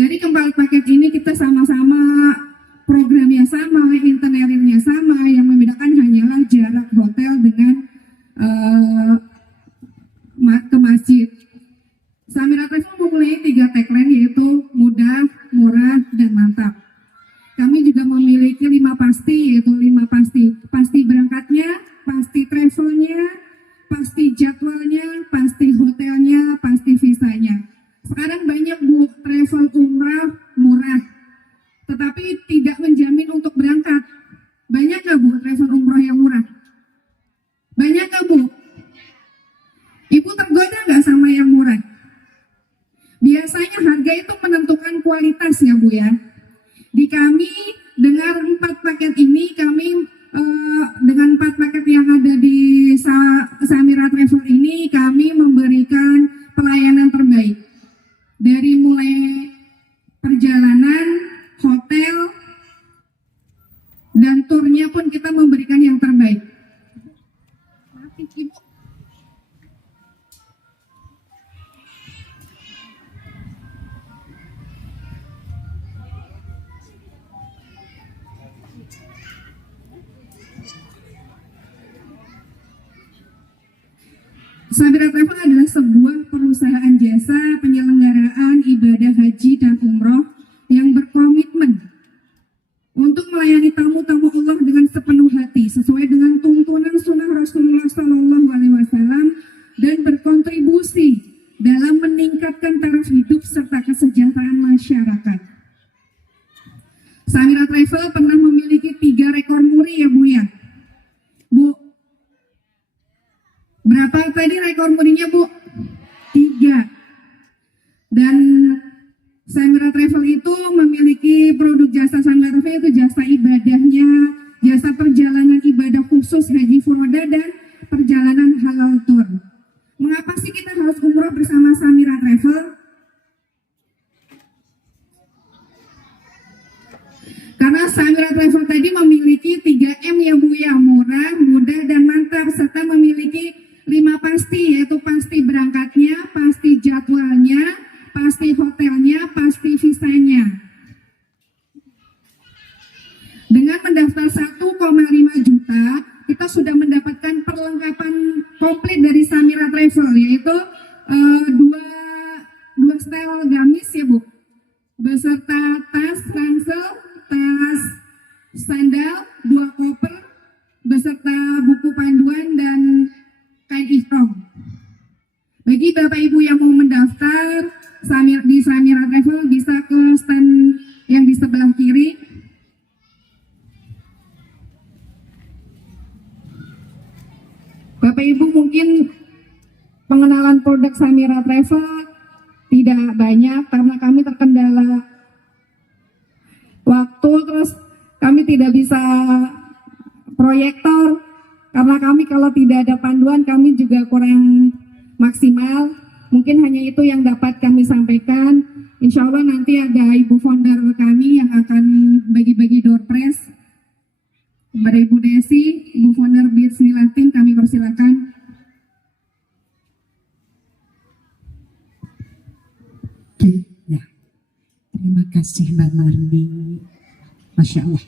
dari keempat paket ini kita sama-sama programnya sama, itinerary-nya sama, yang membedakan hanyalah jarak hotel dengan ke masjid. Samira Travel mempunyai 3 tagline, yaitu mudah, murah, dan mantap. Kami juga memiliki 5 pasti, yaitu 5 pasti. Pasti berangkatnya, pasti travelnya, pasti jadwalnya, pasti hotelnya, pasti visanya. Sekarang banyak Bu, travel umrah murah, tetapi tidak menjamin untuk berangkat. Banyak nggak Bu travel umrah yang murah? Banyak nggak Bu? Ibu tergoda nggak sama yang murah? Biasanya harga itu menentukan kualitas ya Bu ya. Di kami dengan 4 paket ini, dengan 4 paket yang ada di Samira Travel ini, kami memberikan pelayanan terbaik. Dari mulai perjalanan, hotel, dan turnya pun kita memberikan yang terbaik. Maafin Ibu. Samira Travel adalah sebuah perusahaan jasa penyelenggaraan ibadah haji dan umroh yang berkomitmen untuk melayani tamu-tamu Allah dengan sepenuh hati sesuai dengan tuntunan sunnah Rasulullah SAW dan berkontribusi dalam meningkatkan taraf hidup serta kesejahteraan masyarakat. Samira Travel pernah memiliki 3 rekor muri ya Bu ya. Bu, berapa tadi rekor murinya Bu? 3. Dan Samira Travel itu memiliki produk jasa Samira Travel, itu jasa ibadahnya, jasa perjalanan ibadah khusus haji furoda dan perjalanan halal tour. Mengapa sih kita harus umroh bersama Samira Travel? Karena Samira Travel tadi memiliki 3M ya Bu ya, murah, mudah, dan mantap, serta memiliki 5 pasti, yaitu pasti berangkatnya, pasti jadwalnya, pasti hotelnya, pasti visanya. Dengan mendaftar 1,5 juta, kita sudah mendapatkan perlengkapan komplit dari Samira Travel, yaitu dua style gamis ya Bu, beserta tas ransel, tas sandal, 2 koper, beserta buku panduan dan kain ihram. Bagi Bapak Ibu yang mau mendaftar di Samira Travel, bisa ke stand yang di sebelah kiri. Bapak Ibu mungkin pengenalan produk Samira Travel tidak banyak karena kami terkendala waktu, terus kami tidak bisa proyektor. Karena kami kalau tidak ada panduan, kami juga kurang maksimal. Mungkin hanya itu yang dapat kami sampaikan. Insya Allah nanti ada Ibu founder kami yang akan bagi-bagi door prize. Kepada Ibu Desi, Ibu founder Bismillah Team, kami persilakan. Oke, ya. Terima kasih Mbak Marni. Masya Allah.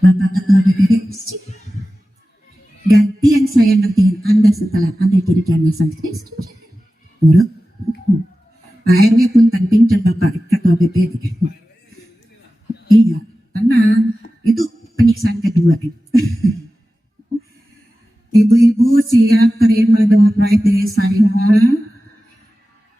Bapak Ketua BPD, ganti yang saya ngertiin Anda setelah Anda jadi jamaah santri. Buruk. ARW pun pinjam Bapak Ketua BPD. Iya, tenang. Itu penyiksaan kedua. Ibu-ibu siap terima door prize dari saya.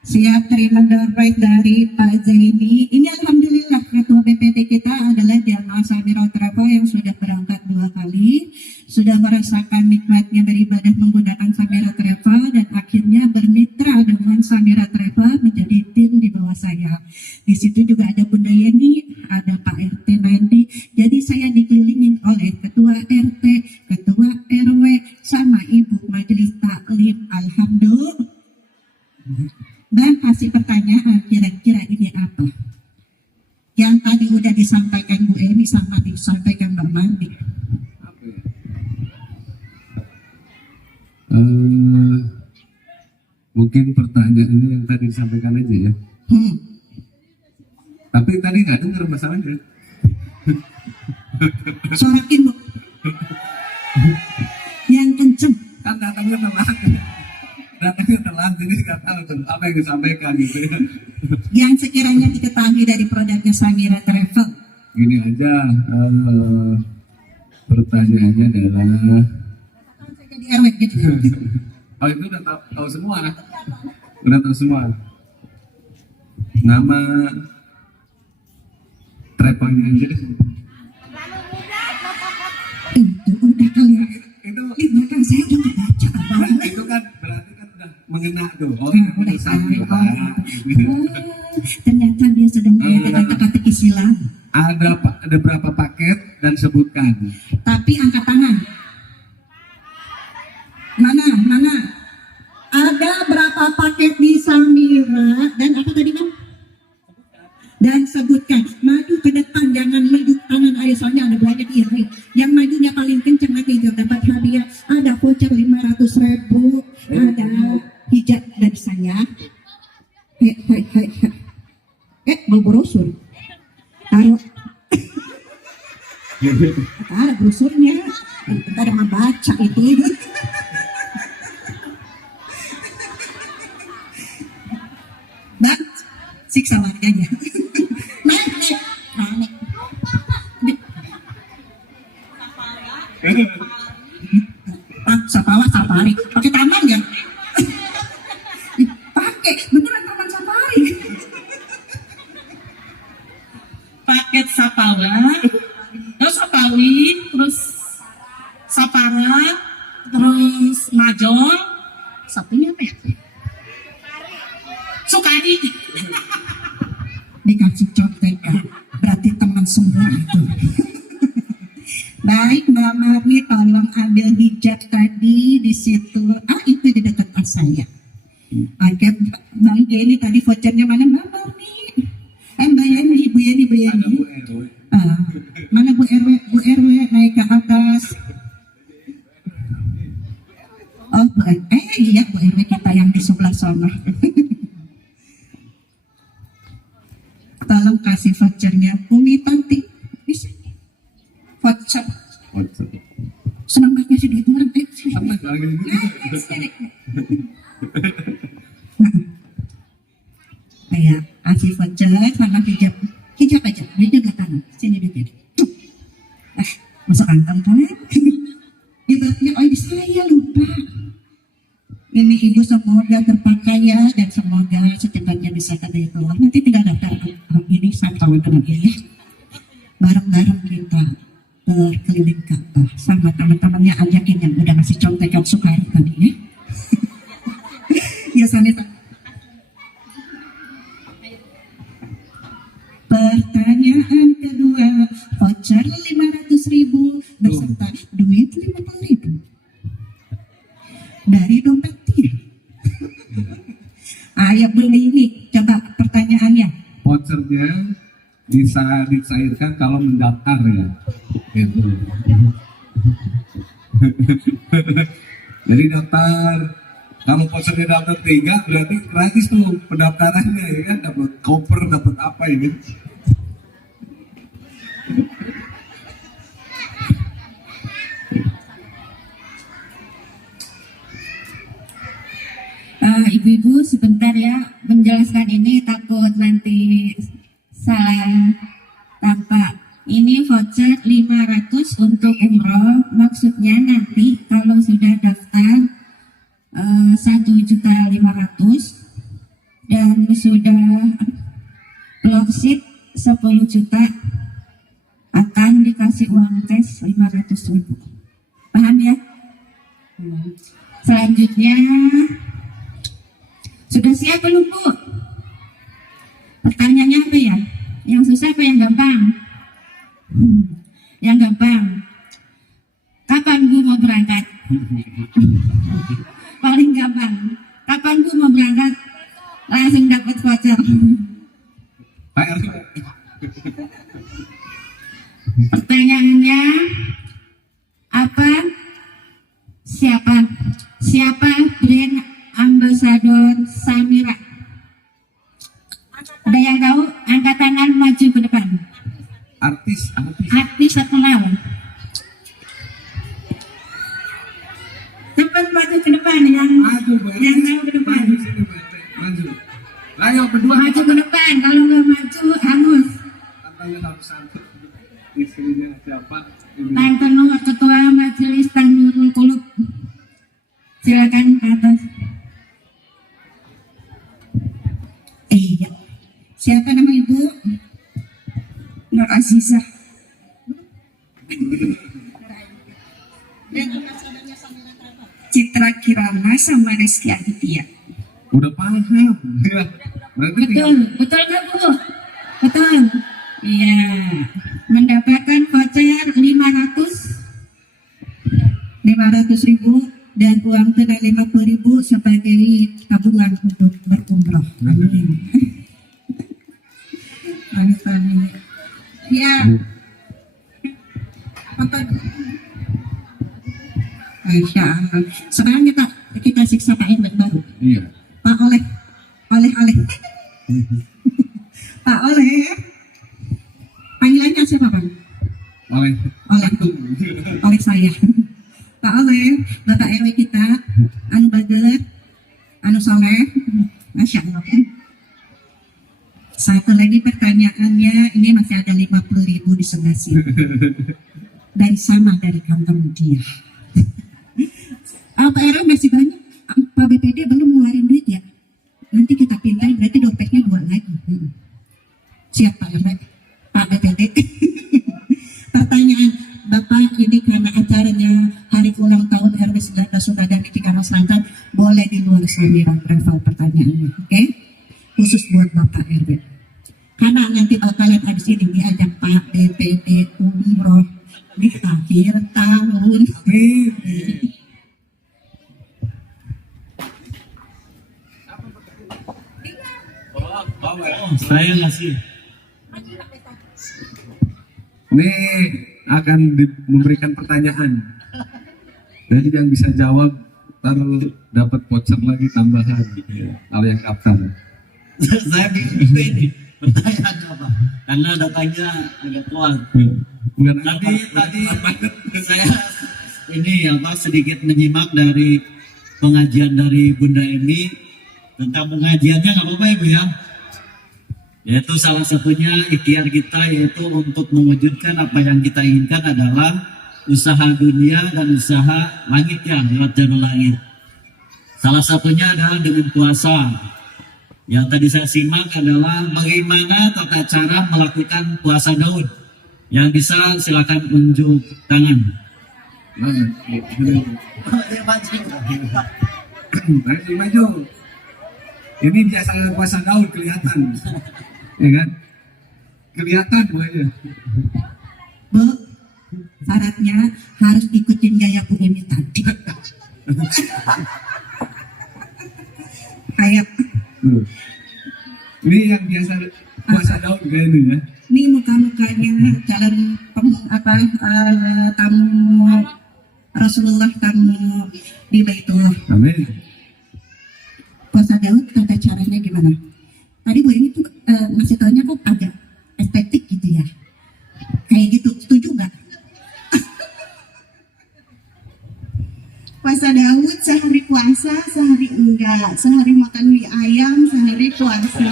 Siap terima door prize dari Pak Zaini. Ini alhamdulillah Ketua BPT kita adalah jamaah Samira Travel yang sudah berangkat 2 kali, sudah merasakan nikmatnya beribadah menggunakan Samira Travel, dan akhirnya bermitra dengan Samira Travel menjadi tim di bawah saya. Di situ juga ada Bunda Yeni, ada Pak RT Nandi. Jadi saya dikelilingin oleh Ketua RT, Ketua RW, sama Ibu Majelis alim, alhamdulillah. Dan kasih pertanyaan, kira-kira ini apa? Yang tadi udah disampaikan Bu Eni sama disampaikan Mbak Mandi. Mungkin pertanyaan ini yang tadi disampaikan aja ya. Tapi tadi nggak dengar masalahnya. Sorakin Bu. Yang kenceng. Kan datangnya telat. Jadi nggak tahu tuh apa yang disampaikan gitu ya. Yang sekiranya diketahui dari produknya Samira Travel. Gini aja, pertanyaannya adalah, Jadi RW gitu. oh itu udah tahu semua, udah tahu semua. Nama travelnya aja deh. Itu udah kali ya. Itu Di belakang saya udah nggak baca apa. itu kan berarti kan udah mengena tuh. Oh, Udah itu tahu. Samira. Ternyata dia sedang mengatakan teka-teki silang. Ada berapa paket dan sebutkan. Tapi angkat tangan. Mana? Ada berapa paket di Samira dan apa tadi Bang? Dan sebutkan. Maju ke depan, jangan maju kanan ayo soalnya ada banyak iri. Yang majunya paling kencang nanti juga dapat hadiah. Ada voucher 500.000. Ada hijab dari saya. Mau brosur. Taruh. Ada brosurnya. Kita ada membaca itu. Bang, siksa warganya. Naik. Safari. Pakai taman ya? Pakai, beneran taman safari. Paket Sapawa, terus Sapawi, terus Sapara, terus Majol, satunya apa ya? Sukadi. Dikasih contekan, berarti teman semua itu. Baik Mbak Marni, tolong ambil hijab tadi di situ. Itu di dekat tas saya. Oke, Bang Jenny tadi vouchernya mana Mbak Marni? Mbak Yani, Bu Yani. Mana Bu RW naik ke atas. Oh, iya Bu RW kita yang di sebelah sana. Tolong kasih vouchernya Umi Tanti. Di sini. Voucher. Senang banget ngasih duit orang. Kayak kasih voucher sama hijab aja, duitnya gak tanam. Sini duitnya. Masuk kantong kan? Ibaratnya saya lupa. Ini ibu semoga terpakai ya dan semoga secepatnya bisa ke Allah. Nanti tinggal daftar ini saya kawan dengan dia ya. Bareng-bareng kita berkeliling Ka'bah sama teman-temannya ajakin yang udah ngasih contekan Sukari tadi ya. Ya Sanita. Pertanyaan kedua, voucher 500.000 beserta duit 50.000 dari dompet dia. Ayo beli ini, coba pertanyaannya. Vouchernya bisa dicairkan kalau mendaftar ya. Gitu. Jadi daftar, kalau vouchernya daftar 3 berarti gratis tuh pendaftarannya ya kan, dapat koper, dapat apa ini. Ibu-ibu sebentar ya menjelaskan ini, takut nanti salah tampak. Ini voucher 500 untuk umroh, maksudnya nanti kalau sudah daftar 1.500.000 dan sudah block seat 10 juta akan dikasih uang tes 500.000. Paham ya? Selanjutnya, sudah siap belum Bu? Pertanyaannya apa ya? Yang susah apa yang gampang? Yang gampang. Kapan Bu mau berangkat? Paling gampang. Kapan Bu mau berangkat? Langsung dapat voucher. Pak RW. Pertanyaannya apa? Siapa brand ambassador Samira? Ada yang tahu? Angkat tangan maju ke depan. Artis. Artis terkenal. Cepat maju ke depan yang tahu ke depan. Maju. Ayo berdua. Maju ke depan. Kalau nggak maju hangus. Tantangan satu-satu. Istrinya siapa? Tante Nur, Ketua Majelis Tanurul Qulub. Silakan ke atas. Iya. Siapa nama ibu? Nur Azizah. Citra Kirana sama Rizky Aditya. Udah paham. Ya. Berarti tinggal Betul nggak Bu? Betul. Iya. Mendapatkan voucher 500.000 dan uang tunai 50.000 sebagai tabungan untuk berumroh. Amin. Amin. Ya. Apa? Masya Allah. Sekarang kita siksa Pak Irwin baru. iya. Pak Oleh. Pak Oleh. Panggilannya siapa Pak? Oleh Oleh saya. Pak Oleh, Bapak RW kita, anu bager, anu soleh, Masya Allah. Satu lagi pertanyaannya, ini masih ada 50.000 di sebelah sini. Dan sama dari kantong dia. Pak RW masih banyak, Pak BPD belum ngeluarin duit ya. Nanti kita pindahin, berarti dompetnya 2 lagi. Siap Pak RW, Pak BPD. Pertanyaan Bapak, ini karena acaranya hari ulang tahun RW 19 sudah ada di Cikarang Selatan, boleh di luar Samira Travel pertanyaannya, oke? Khusus buat Bapak RW. Karena nanti bakalan habis ini diajak Pak BPD umroh di akhir tahun. Saya ngasih. Ini akan memberikan pertanyaan. Jadi yang bisa jawab dapat voucher lagi tambahan. Kalau yang kapten. Saya bingung ini pertanyaan apa? Karena datanya agak kuat. Bukan Tapi tadi saya ini sedikit menyimak dari pengajian dari Bunda Emi tentang pengajiannya, nggak apa-apa Ibu ya. Yaitu salah satunya ikhtiar kita yaitu untuk mewujudkan apa yang kita inginkan adalah usaha dunia dan usaha langit ya, lewat jalur langit. Salah satunya adalah dengan puasa. Yang tadi saya simak adalah bagaimana tata cara melakukan puasa Daud. Yang bisa silakan unjuk tangan. Maju. Ini biasa puasa Daud kelihatan. Ya kan? Kelihatan aja. Bu, syaratnya harus ikutin gaya Bu Emi tadi. Kayak Ini yang biasa puasa Daud kayak ini ya. ini muka-mukanya calon tamu Rasulullah, tamu di Baitullah. Amin. Puasa Daud tata caranya gimana? Tadi Bu Emi tuh ngasih taunya kok agak estetik gitu ya. Kayak gitu, setuju nggak? Puasa Daud sehari puasa, sehari enggak. Sehari makan mie ayam, sehari puasa.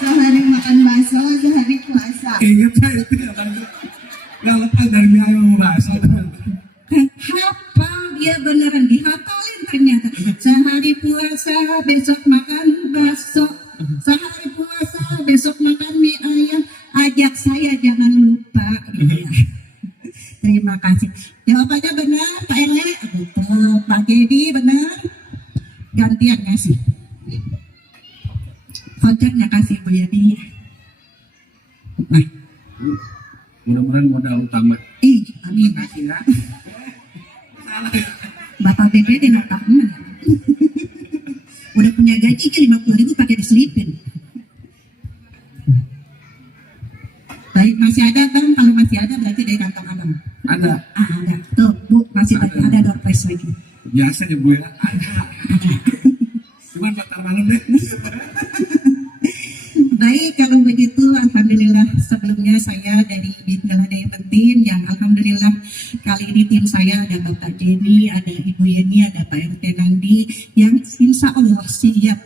Sehari makan bakso, sehari puasa. Ingat saya itu yang lepas dari mie ayam bahasa. Hafal dia beneran dihafalin ternyata. Sehari puasa, besok makan bakso. Sehari puasa, besok makan mie ayam. Ajak saya jangan lupa. Gitu ya. Terima kasih. Jawabannya benar, Pak RW. Betul, Pak Gedi benar. Gantian ngasih. Vouchernya kasih Bu Yadi. Nah, Mudah-mudahan modal utama. amin. Kasih ya. Bapak BPD nggak tahu. punya gaji ke 50.000 pakai diselipin. Baik, masih ada bang, kalau masih ada berarti dari kantong abang. Ada. Ada, tuh bu, masih ada door prize lagi. Biasa ya Bu ya. Ada. Cuman bakar malam deh. Baik, kalau begitu alhamdulillah sebelumnya saya dari Bindeladayman Tim yang alhamdulillah kali ini tim saya ada Bapak Jenny, ada Ibu Yeni, ada Pak RT Nandi yang insya Allah siap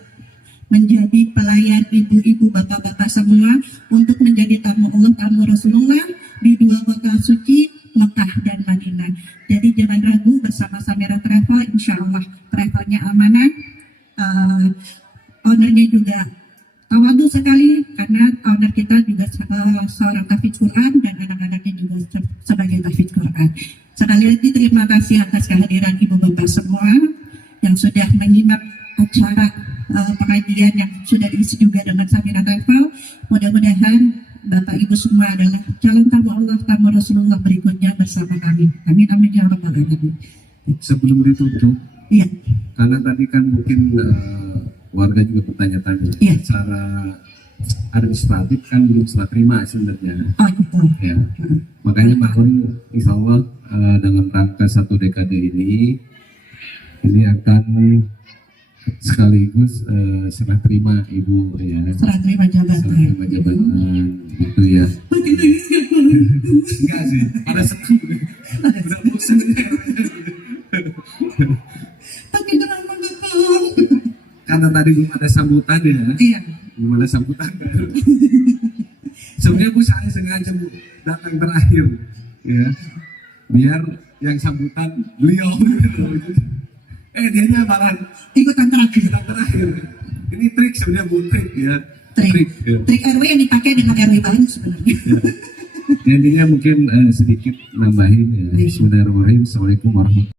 menjadi pelayan ibu-ibu bapak-bapak semua untuk menjadi tamu Allah, tamu Rasulullah di dua kota suci Mekah dan Madinah. Jadi jangan ragu, bersama Samira Travel insya Allah travelnya amanah, ownernya juga tawadu sekali karena owner kita juga seorang tahfidz Quran dan anak-anaknya juga sebagai tahfidz Quran. Sekali lagi terima kasih atas kehadiran ibu bapak semua yang sudah menyimak acara pengajian yang sudah diisi juga dengan Samira Travel. Mudah-mudahan bapak ibu semua adalah calon tamu Allah, tamu Rasulullah berikutnya bersama kami. Amin amin ya rabbal alamin. Sebelum ditutup, Iya. karena tadi kan mungkin warga juga bertanya-tanya, Iya. secara administratif kan belum serah terima sebenarnya. Oh gitu. Ya, makanya malam insya Allah dalam rangka 1 dekade ini akan sekaligus serah terima ibu ya. Serah terima Serah jabatan. terima jabatan gitu ya. Enggak sih, ada setu. Udah bosan. Pakai drama gitu. Karena tadi belum ada sambutan ya. Iya. Belum ada sambutan. Sebenarnya Bu saya sengaja Bu datang terakhir ya. Biar yang sambutan beliau gitu. Dianya malah Ikutan terakhir. terakhir. Ini trik sebenarnya Bu, trik ya. Trik. Ya. Trik RW yang dipakai dengan RW baru sebenarnya. Ya. Intinya mungkin sedikit nambahin ya. Bismillahirrahmanirrahim. Assalamualaikum warahmatullahi wabarakatuh.